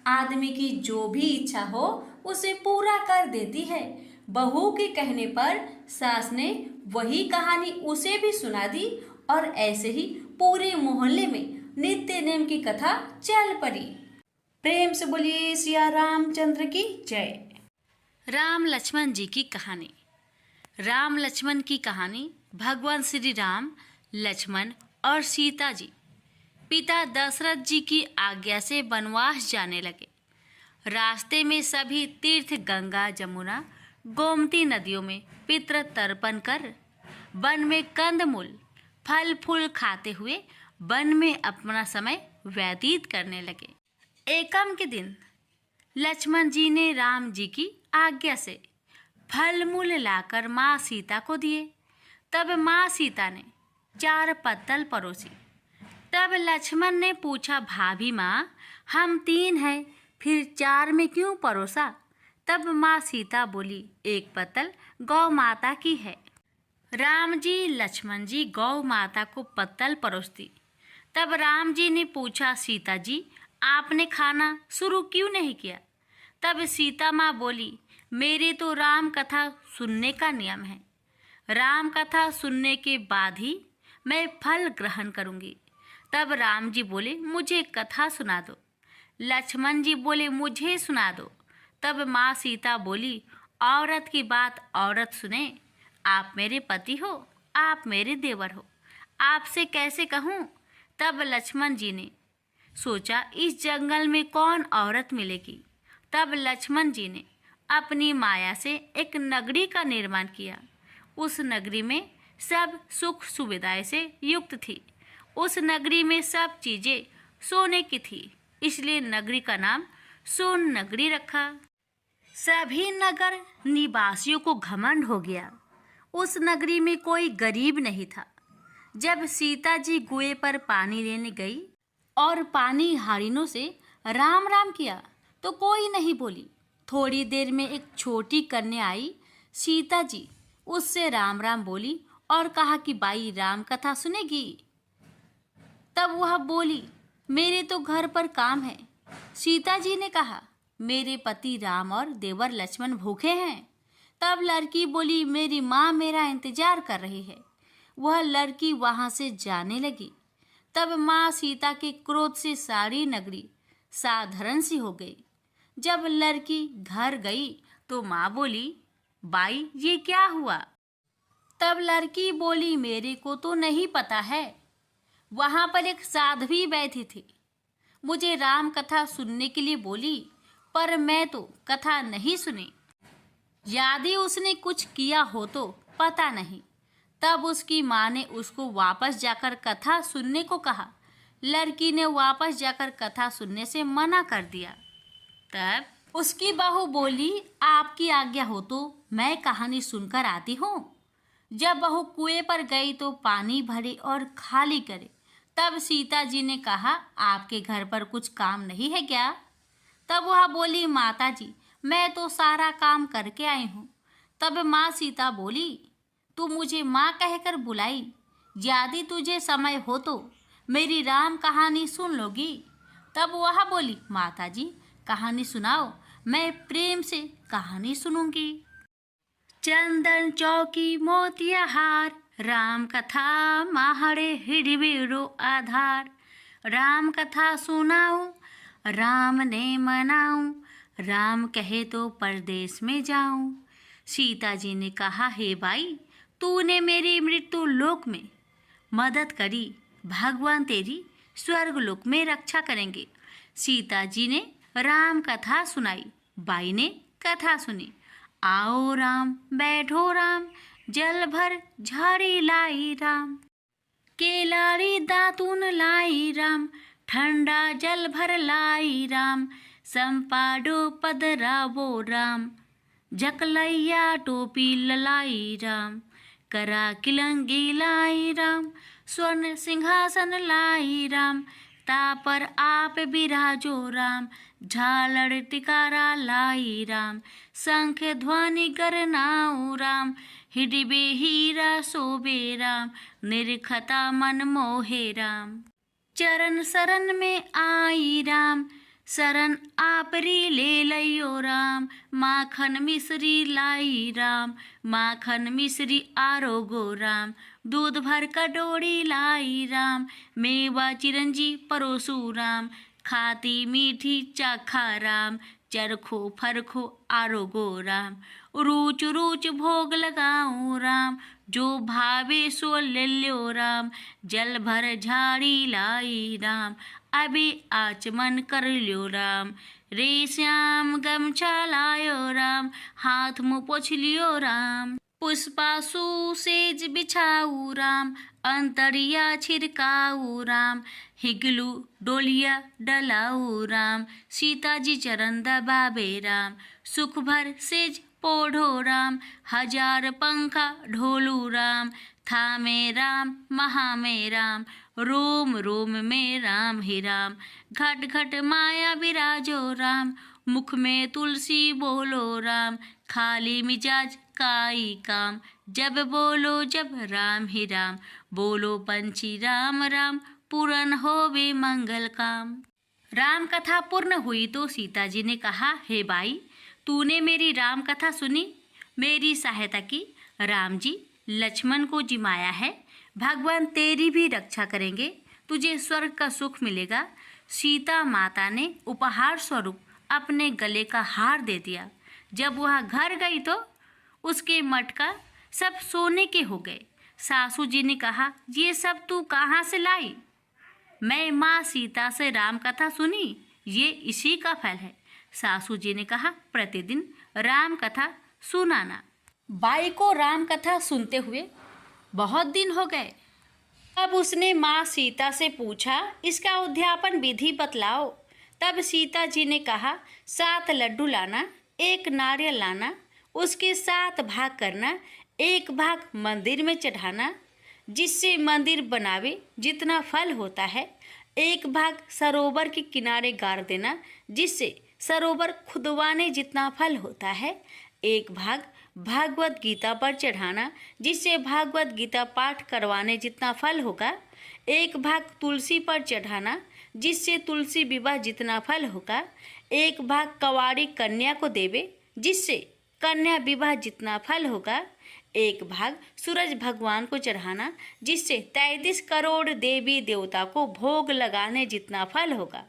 आदमी की जो भी इच्छा हो उसे पूरा कर देती है। बहू के कहने पर सास ने वही कहानी उसे भी सुना दी और ऐसे ही पूरे मोहल्ले में नित्य नेम की कथा चल पड़ी। प्रेम से बोलिए सिया रामचंद्र की जय। राम लक्ष्मण जी की कहानी। राम लक्ष्मण की कहानी भगवान श्री राम, लक्ष्मण और सीता जी पिता दशरथ जी की आज्ञा से वनवास जाने लगे। रास्ते में सभी तीर्थ गंगा, जमुना, गोमती नदियों में पितृ तर्पण कर वन में कंदमूल फल फूल खाते हुए वन में अपना समय व्यतीत करने लगे। एकम के दिन लक्ष्मण जी ने राम जी की आज्ञा से फल मूल लाकर माँ सीता को दिए। तब माँ सीता ने 4 पत्तल परोसी। तब लक्ष्मण ने पूछा, भाभी माँ, हम 3 हैं, फिर 4 में क्यों परोसा? तब माँ सीता बोली, 1 पत्तल गौ माता की है। राम जी, लक्ष्मण जी गौ माता को पत्तल परोसती। तब राम जी ने पूछा, सीता जी, आपने खाना शुरू क्यों नहीं किया? तब सीता माँ बोली, मेरे तो राम कथा सुनने का नियम है। राम कथा सुनने के बाद ही मैं फल ग्रहण करूँगी। तब राम जी बोले, मुझे कथा सुना दो। लक्ष्मण जी बोले, मुझे सुना दो। तब माँ सीता बोली, औरत की बात औरत सुने। आप मेरे पति हो, आप मेरे देवर हो, आपसे कैसे कहूँ? तब लक्ष्मण जी ने सोचा, इस जंगल में कौन औरत मिलेगी। तब लक्ष्मण जी ने अपनी माया से एक नगरी का निर्माण किया। उस नगरी में सब सुख सुविधाएं से युक्त थी। उस नगरी में सब चीजें सोने की थी, इसलिए नगरी का नाम सोन नगरी रखा। सभी नगर निवासियों को घमंड हो गया। उस नगरी में कोई गरीब नहीं था। जब सीता जी कुएं पर पानी लेने गई और पानी हारिनों से राम राम किया तो कोई नहीं बोली। थोड़ी देर में एक छोटी कन्या आई। सीता जी उससे राम राम बोली और कहा कि बाई राम कथा सुनेगी। तब वह बोली, मेरे तो घर पर काम है। सीता जी ने कहा, मेरे पति राम और देवर लक्ष्मण भूखे हैं। तब लड़की बोली, मेरी माँ मेरा इंतजार कर रही है। वह लड़की वहां से जाने लगी। तब माँ सीता के क्रोध से सारी नगरी साधारण सी हो गई। जब लड़की घर गई तो माँ बोली, बाई ये क्या हुआ? तब लड़की बोली, मेरे को तो नहीं पता है। वहां पर एक साध्वी बैठी थी, मुझे राम कथा सुनने के लिए बोली, पर मैं तो कथा नहीं सुनी। यदि उसने कुछ किया हो तो पता नहीं। तब उसकी माँ ने उसको वापस जाकर कथा सुनने को कहा। लड़की ने वापस जाकर कथा सुनने से मना कर दिया। तब उसकी बहू बोली, आपकी आज्ञा हो तो मैं कहानी सुनकर आती हूँ। जब बहू कुएं पर गई तो पानी भरे और खाली करे। तब सीता जी ने कहा, आपके घर पर कुछ काम नहीं है क्या? तब वह बोली, माता जी मैं तो सारा काम करके आई हूँ। तब माँ सीता बोली, तू मुझे माँ कहकर बुलाई, यदि तुझे समय हो तो मेरी राम कहानी सुन लोगी? तब वह बोली, माता जी कहानी सुनाओ, मैं प्रेम से कहानी सुनूंगी। चंदन चौकी मोतिया हार, राम कथा माहड़े हिड़बेरो आधार। राम कथा सुनाऊं, राम ने मनाऊं, राम कहे तो परदेश में जाऊं। सीता जी ने कहा, हे भाई तूने मेरी मृत्यु लोक में मदद करी, भगवान तेरी स्वर्ग लोक में रक्षा करेंगे। सीता जी ने राम कथा सुनाई। बाई ने कथा सुनी। आओ राम बैठो राम, जल भर झाड़ी लाई राम। केलाड़ी दातून लाई राम, ठंडा जल भर लाई राम। संपाडो पदरावो राम, जकलैया टोपी ललाई राम। करा किलंगी लाई राम, स्वर्ण सिंहासन लाई राम। तापर आप बिराजो राम, झालड़ टिकारा लाई राम। शंख ध्वनि गरनाऊ राम, हिडिबे हीरा शोभे राम। निरखता मन मोहे राम, चरण शरण में आई राम। शरण आपरी ले लइयो राम, माखन मिश्री लाई राम। माखन मिश्री आरोगो राम, दूध भर कटोरी लाई राम। मेवा चिरंजी परोसू राम, खाती मीठी चाखा राम। चरखो फरखो आरोगो राम, रूच रूच भोग लगाऊं राम। जो भावे सो ले लो राम, जल भर झाड़ी लाई राम। अबे आचमन कर लो राम, रे श्याम गमछा लायो राम। हाथ मुँह पोछ लियो राम, पुष्पासु सेज बिछाऊ राम। अंतरिया छिड़काऊ राम, हिगलू डोलिया डलाऊ राम। सीता जी चरण दबावे राम, सुख भर सेज पोढ़ो राम। हजार पंखा ढोलू राम, थामे राम महा में राम। रोम रोम में राम ही राम, घट घट माया विराजो राम। मुख में तुलसी बोलो राम, खाली मिजाज काई काम। जब बोलो जब राम ही राम, बोलो पंछी राम राम। पूर्ण होवे मंगल काम। राम कथा पूर्ण हुई तो सीता जी ने कहा, हे भाई तूने मेरी राम कथा सुनी, मेरी सहायता की। राम जी लक्ष्मण को जिमाया है, भगवान तेरी भी रक्षा करेंगे, तुझे स्वर्ग का सुख मिलेगा। सीता माता ने उपहार स्वरूप अपने गले का हार दे दिया। जब वह घर गई तो उसके मटका सब सोने के हो गए। सासू जी ने कहा, ये सब तू कहाँ से लाई? मैं माँ सीता से राम कथा सुनी, ये इसी का फल है। सासू जी ने कहा, प्रतिदिन राम कथा सुनाना। बाई को राम कथा सुनते हुए बहुत दिन हो गए। तब उसने माँ सीता से पूछा, इसका उद्यापन विधि बतलाओ। तब सीता जी ने कहा, 7 लड्डू लाना, 1 नारियल लाना, उसके 7 भाग करना। 1 भाग मंदिर में चढ़ाना, जिससे मंदिर बनावे जितना फल होता है। 1 भाग सरोवर के किनारे गाड़ देना, जिससे सरोवर खुदवाने जितना फल होता है। 1 भाग भागवत गीता पर चढ़ाना, जिससे भागवत गीता पाठ करवाने जितना फल होगा। 1 भाग तुलसी पर चढ़ाना, जिससे तुलसी विवाह जितना फल होगा। 1 भाग कवाड़ी कन्या को देवे, जिससे कन्या विवाह जितना फल होगा। 1 भाग सूरज भगवान को चढ़ाना, जिससे 33 करोड़ देवी देवता को भोग लगाने जितना फल होगा।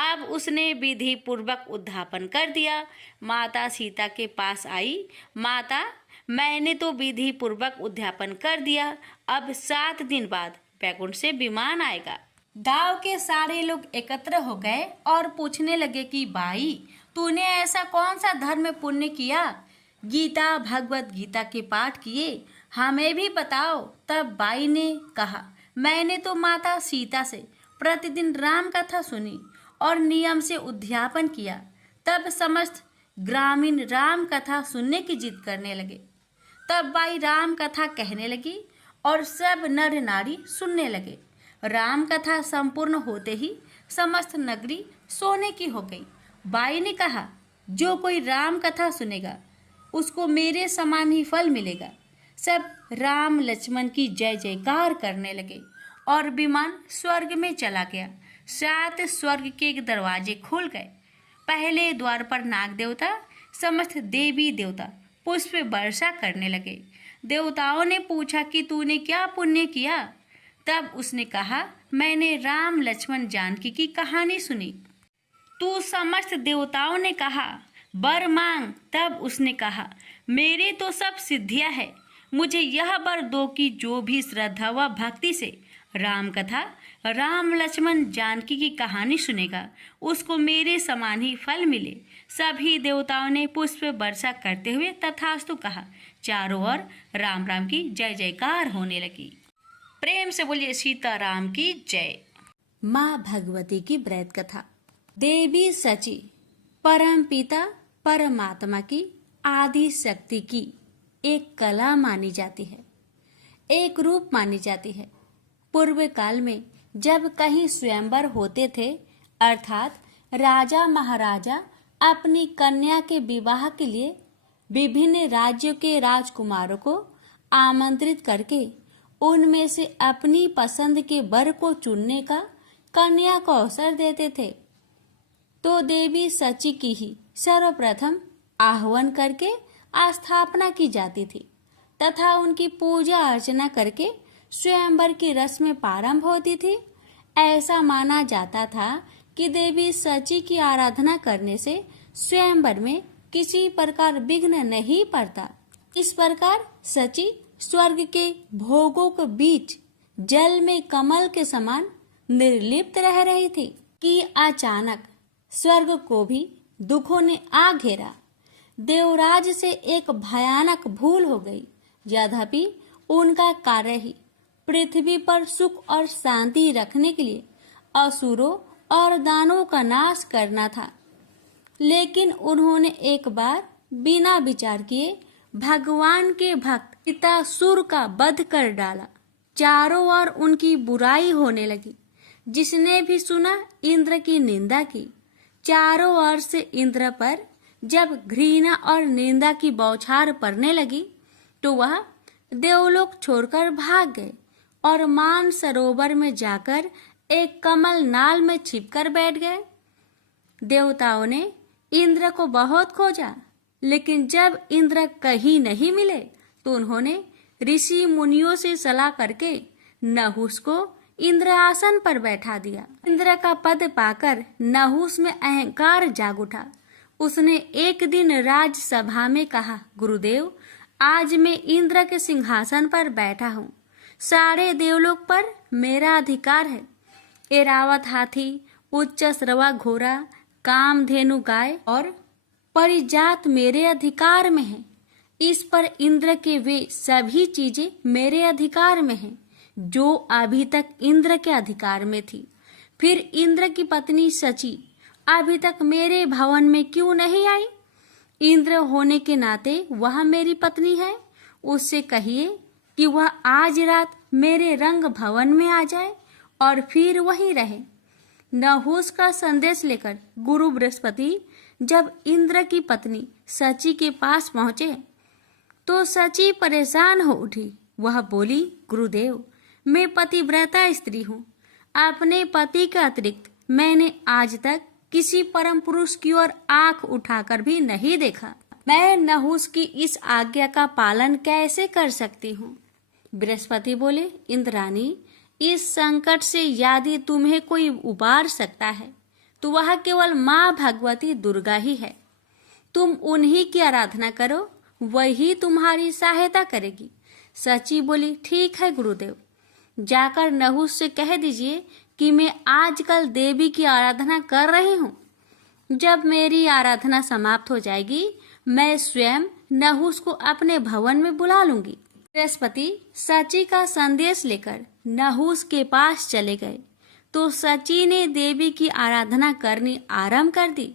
अब उसने विधि पूर्वक उद्यापन कर दिया। माता सीता के पास आई, माता मैंने तो विधि पूर्वक उद्यापन कर दिया, अब 7 दिन बाद बैकुंठ से विमान आएगा। गांव के सारे लोग एकत्र हो गए और पूछने लगे कि बाई तूने ऐसा कौन सा धर्म पुण्य किया, गीता भगवत गीता के पाठ किए, हमें भी बताओ। तब बाई ने कहा, मैंने तो माता सीता से प्रतिदिन राम कथा सुनी और नियम से उद्यापन किया। तब समस्त ग्रामीण राम कथा सुनने की जिद करने लगे। तब बाई राम कथा कहने लगी और सब नर नारी सुनने लगे। राम कथा संपूर्ण होते ही समस्त नगरी सोने की हो गई। बाई ने कहा, जो कोई राम कथा सुनेगा उसको मेरे समान ही फल मिलेगा। सब राम लक्ष्मण की जय जयकार करने लगे और विमान स्वर्ग में चला गया। 7 स्वर्ग के दरवाजे खुल गए। पहले द्वार पर नाग देवता समस्त देवी देवता पुष्प वर्षा करने लगे। देवताओं ने पूछा कि तूने क्या पुण्य किया? तब उसने कहा, मैंने राम लक्ष्मण जानकी की कहानी सुनी। तू समस्त देवताओं ने कहा, वर मांग। तब उसने कहा, मेरे तो सब सिद्धियां है, मुझे यह वर दो कि जो भी श्रद्धा व भक्ति से राम कथा राम लक्ष्मण जानकी की कहानी सुनेगा उसको मेरे समान ही फल मिले। सभी देवताओं ने पुष्प वर्षा करते हुए तथास्तु कहा। चारों ओर राम राम की जय जयकार होने लगी। प्रेम से बोलिए सीताराम की जय। माँ भगवती की ब्रत कथा। देवी सची परम पिता परमात्मा की आदि शक्ति की एक कला मानी जाती है, एक रूप मानी जाती है। पूर्व काल में जब कहीं स्वयंवर होते थे, अर्थात राजा महाराजा अपनी कन्या के विवाह के लिए विभिन्न राज्यों के राजकुमारों को आमंत्रित करके उनमें से अपनी पसंद के वर को चुनने का कन्या को अवसर देते थे, तो देवी सची की ही सर्वप्रथम आह्वान करके स्थापना की जाती थी तथा उनकी पूजा अर्चना करके स्वयंवर की रस्म प्रारंभ होती थी। ऐसा माना जाता था कि देवी सची की आराधना करने से स्वयंवर में किसी प्रकार विघ्न नहीं पड़ता। इस प्रकार सची स्वर्ग के भोगों के बीच जल में कमल के समान निर्लिप्त रह रही थी कि अचानक स्वर्ग को भी दुखों ने आ घेरा। देवराज से एक भयानक भूल हो गई। यद्यपि उनका कार्य ही पृथ्वी पर सुख और शांति रखने के लिए असुरों और दानवों का नाश करना था, लेकिन उन्होंने एक बार बिना विचार किए भगवान के भक्त पितासुर का वध कर डाला। चारों ओर उनकी बुराई होने लगी। जिसने भी सुना इंद्र की निंदा की। चारों ओर से इंद्र पर जब घृणा और निंदा की बौछार पड़ने लगी तो वह देवलोक छोड़कर भाग गए और मान सरोवर में जाकर एक कमल नाल में छिपकर बैठ गए। देवताओं ने इंद्र को बहुत खोजा, लेकिन जब इंद्र कहीं नहीं मिले तो उन्होंने ऋषि मुनियों से सलाह करके नहुस को इंद्र आसन पर बैठा दिया। इंद्र का पद पाकर नहुस में अहंकार जाग उठा। उसने एक दिन राजसभा में कहा, गुरुदेव, आज मैं इंद्र के सिंहासन पर बैठा हूँ। सारे देवलोक पर मेरा अधिकार है। एरावत हाथी, उच्च श्रवा घोड़ा, कामधेनु गाय और परिजात मेरे अधिकार में है। इस पर इंद्र के वे सभी चीजें मेरे अधिकार में हैं जो अभी तक इंद्र के अधिकार में थी। फिर इंद्र की पत्नी सची अभी तक मेरे भवन में क्यों नहीं आई? इंद्र होने के नाते वह मेरी पत्नी है। उससे कहिए कि वह आज रात मेरे रंग भवन में आ जाए और फिर वहीं रहे। नहुस का संदेश लेकर गुरु बृहस्पति जब इंद्र की पत्नी सची के पास पहुंचे तो सची परेशान हो उठी। वह बोली, गुरुदेव, मैं पतिव्रता स्त्री हूँ। अपने पति के अतिरिक्त मैंने आज तक किसी परम पुरुष की ओर आंख उठाकर भी नहीं देखा। मैं नहुस की इस आज्ञा का पालन कैसे कर सकती हूँ? बृहस्पति बोले, इंद्राणी, इस संकट से यदि तुम्हें कोई उबार सकता है तो वह केवल माँ भगवती दुर्गा ही है। तुम उन्हीं की आराधना करो, वही तुम्हारी सहायता करेगी। सची बोली, ठीक है गुरुदेव। जाकर नहुस से कह दीजिए कि मैं आजकल देवी की आराधना कर रही हूँ। जब मेरी आराधना समाप्त हो जाएगी मैं स्वयं नहुस को अपने भवन में बुला लूंगी। बृहस्पति सची का संदेश लेकर नहुस के पास चले गए तो सची ने देवी की आराधना करनी आरंभ कर दी।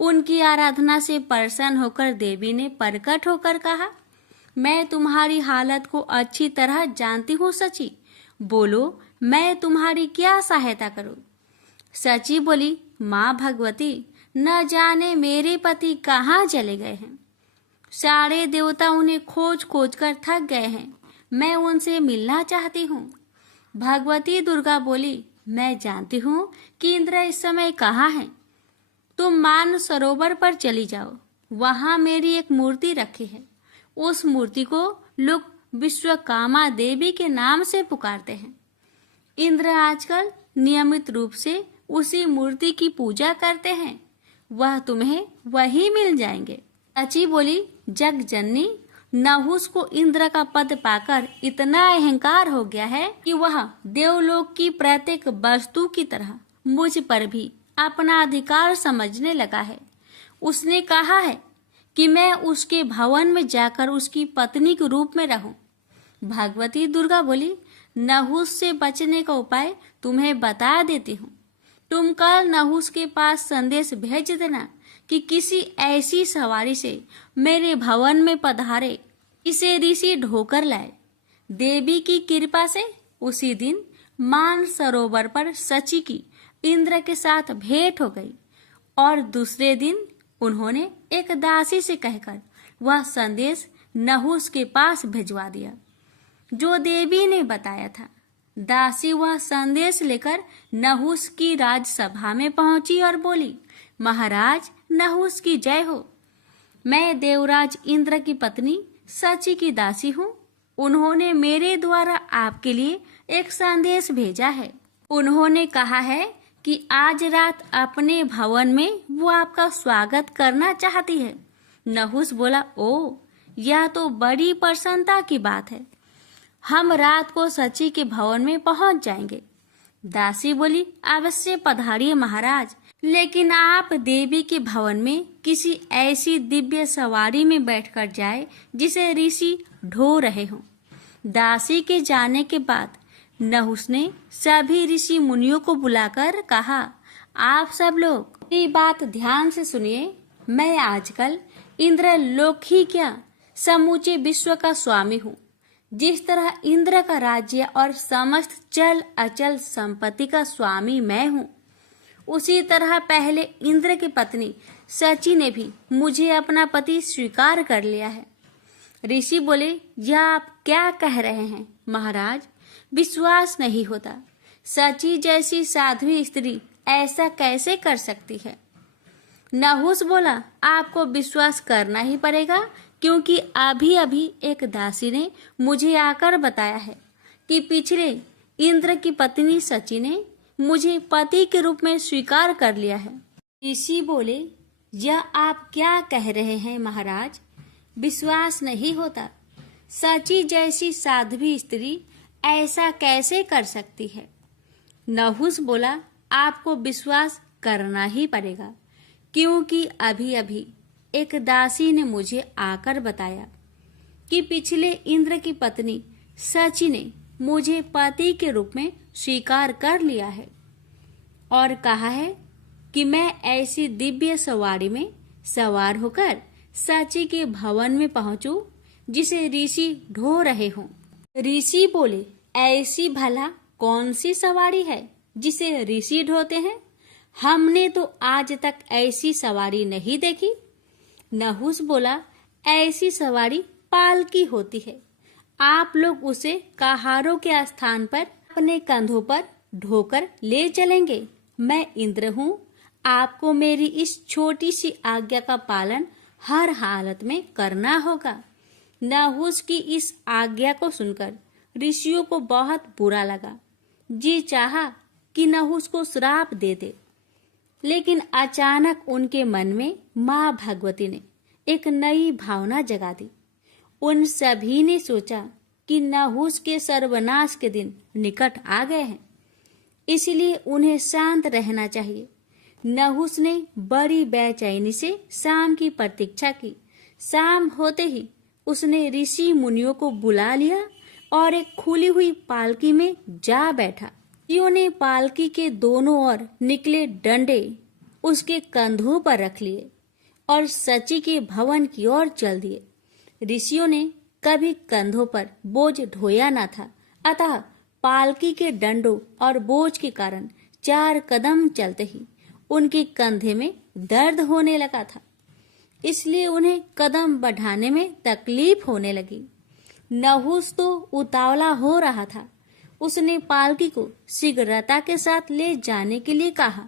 उनकी आराधना से प्रसन्न होकर देवी ने प्रकट होकर कहा, मैं तुम्हारी हालत को अच्छी तरह जानती हूँ सची, बोलो मैं तुम्हारी क्या सहायता करूं। सची बोली, माँ भगवती, न जाने मेरे पति कहाँ चले गए हैं। सारे देवता उन्हें खोज खोज कर थक गए हैं। मैं उनसे मिलना चाहती हूँ। भगवती दुर्गा बोली, मैं जानती हूँ कि इंद्र इस समय कहाँ हैं। तुम मान सरोवर पर चली जाओ, वहां मेरी एक मूर्ति रखी है। उस मूर्ति को लोग विश्वकामा देवी के नाम से पुकारते हैं। इंद्र आजकल नियमित रूप से उसी मूर्ति की पूजा करते हैं। वह तुम्हें वही मिल जाएंगे। सची बोली, जग जननी, नहुस को इंद्र का पद पाकर इतना अहंकार हो गया है कि वह देवलोक की प्रत्येक वस्तु की तरह मुझ पर भी अपना अधिकार समझने लगा है। उसने कहा है कि मैं उसके भवन में जाकर उसकी पत्नी के रूप में रहूं। भगवती दुर्गा बोली, नहुस से बचने का उपाय तुम्हें बता देती हूँ। तुम कल नहुस के पास संदेश भेज देना कि किसी ऐसी सवारी से मेरे भवन में पधारे, इसे ऋषि ढोकर लाए। देवी की कृपा से उसी दिन मान सरोवर पर सची की इंद्र के साथ भेंट हो गई और दूसरे दिन उन्होंने एक दासी से कहकर वह संदेश नहुस के पास भिजवा दिया जो देवी ने बताया था। दासी वह संदेश लेकर नहुस की राजसभा में पहुंची और बोली, महाराज, नहुस की जय हो। मैं देवराज इंद्र की पत्नी सची की दासी हूँ। उन्होंने मेरे द्वारा आपके लिए एक संदेश भेजा है। उन्होंने कहा है कि आज रात अपने भवन में वो आपका स्वागत करना चाहती है। नहुस बोला, ओ, यह तो बड़ी प्रसन्नता की बात है। हम रात को सची के भवन में पहुंच जाएंगे। दासी बोली, अवश्य पधारिए महाराज, लेकिन आप देवी के भवन में किसी ऐसी दिव्य सवारी में बैठकर जाए जिसे ऋषि ढो रहे हों। दासी के जाने के बाद नहुस ने सभी ऋषि मुनियों को बुलाकर कहा, आप सब लोग मेरी बात ध्यान से सुनिए। मैं आजकल इंद्र लोक ही क्या, समूचे विश्व का स्वामी हूँ। जिस तरह इंद्र का राज्य और समस्त चल अचल संपत्ति का स्वामी मैं हूँ, उसी तरह पहले इंद्र की पत्नी सची ने भी मुझे अपना पति स्वीकार कर लिया है। ऋषि बोले, यह आप क्या कह रहे हैं महाराज? विश्वास नहीं होता। सची जैसी साध्वी स्त्री ऐसा कैसे कर सकती है? नहुस बोला, आपको विश्वास करना ही पड़ेगा, क्योंकि अभी अभी एक दासी ने मुझे आकर बताया है कि पिछले इंद्र की पत्नी सची ने मुझे पति के रूप में स्वीकार कर लिया है। ऋषि बोले, यह आप क्या कह रहे हैं महाराज? विश्वास नहीं होता। सची जैसी साध्वी स्त्री ऐसा कैसे कर सकती है? नहुस बोला, आपको विश्वास करना ही पड़ेगा, क्योंकि अभी अभी एक दासी ने मुझे आकर बताया कि पिछले इंद्र की पत्नी सची ने मुझे पति के रूप में स्वीकार कर लिया है और कहा है कि मैं ऐसी दिव्य सवारी में सवार होकर सची के भवन में पहुंचूं जिसे ऋषि ढो रहे हों। ऋषि बोले, ऐसी भला कौन सी सवारी है जिसे ऋषि ढोते हैं? हमने तो आज तक ऐसी सवारी नहीं देखी। नहुस बोला, ऐसी सवारी पालकी होती है। आप लोग उसे कहारों के स्थान पर अपने कंधों पर ढोकर ले चलेंगे। मैं इंद्र हूँ, आपको मेरी इस छोटी सी आज्ञा का पालन हर हालत में करना होगा। नहुस की इस आज्ञा को सुनकर ऋषियों को बहुत बुरा लगा। जी चाहा कि नहुस को श्राप दे दे, लेकिन अचानक उनके मन में माँ भगवती ने एक नई भावना जगा दी। उन सभी ने सोचा कि नहुस के सर्वनाश के दिन निकट आ गए हैं, इसलिए उन्हें शांत रहना चाहिए। नहुस ने बड़ी बेचैनी से शाम की प्रतीक्षा की। शाम होते ही उसने ऋषि मुनियों को बुला लिया और एक खुली हुई पालकी में जा बैठा। ऋषियों ने पालकी के दोनों ओर निकले डंडे उसके कंधों पर रख लिए और सची के भवन की ओर चल दिए। ऋषियों ने कभी कंधों पर बोझ ढोया न था, अतः पालकी के डंडों और बोझ के कारण 4 कदम चलते ही उनके कंधे में दर्द होने लगा था, इसलिए उन्हें कदम बढ़ाने में तकलीफ होने लगी। नहुस तो उतावला हो रहा था। उसने पालकी को शीघ्रता के साथ ले जाने के लिए कहा।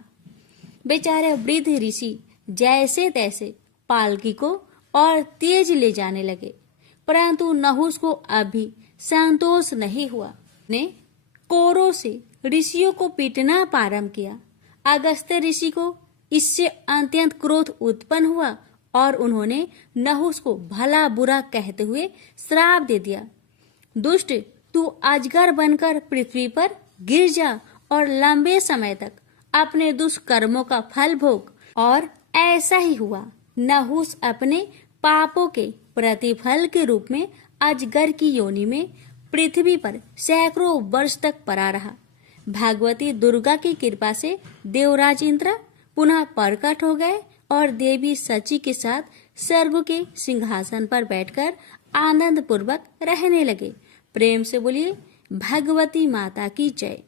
बेचारे वृद्ध ऋषि जैसे तैसे पालकी को और तेज ले जाने लगे, परंतु नहुस को अभी संतोष नहीं हुआ। ने कोरों से ऋषियों को पीटना प्रारंभ किया। अगस्त्य ऋषि को इससे अत्यंत क्रोध उत्पन्न हुआ और उन्होंने नहुस को भला बुरा कहते हुए श्राप दे दिया। दुष्ट, तू अजगर बनकर पृथ्वी पर गिर जा और लंबे समय तक अपने दुष्कर्मों का फल भोग। और ऐसा ही हुआ। नहुस अपने पापों के प्रतिफल के रूप में अजगर की योनि में पृथ्वी पर सैकड़ों वर्ष तक पड़ा रहा। भगवती दुर्गा की कृपा से देवराज इंद्र पुनः प्रकट हो गए और देवी सची के साथ स्वर्ग के सिंहासन पर बैठकर आनंद पूर्वक रहने लगे। प्रेम से बोलिए भगवती माता की जय।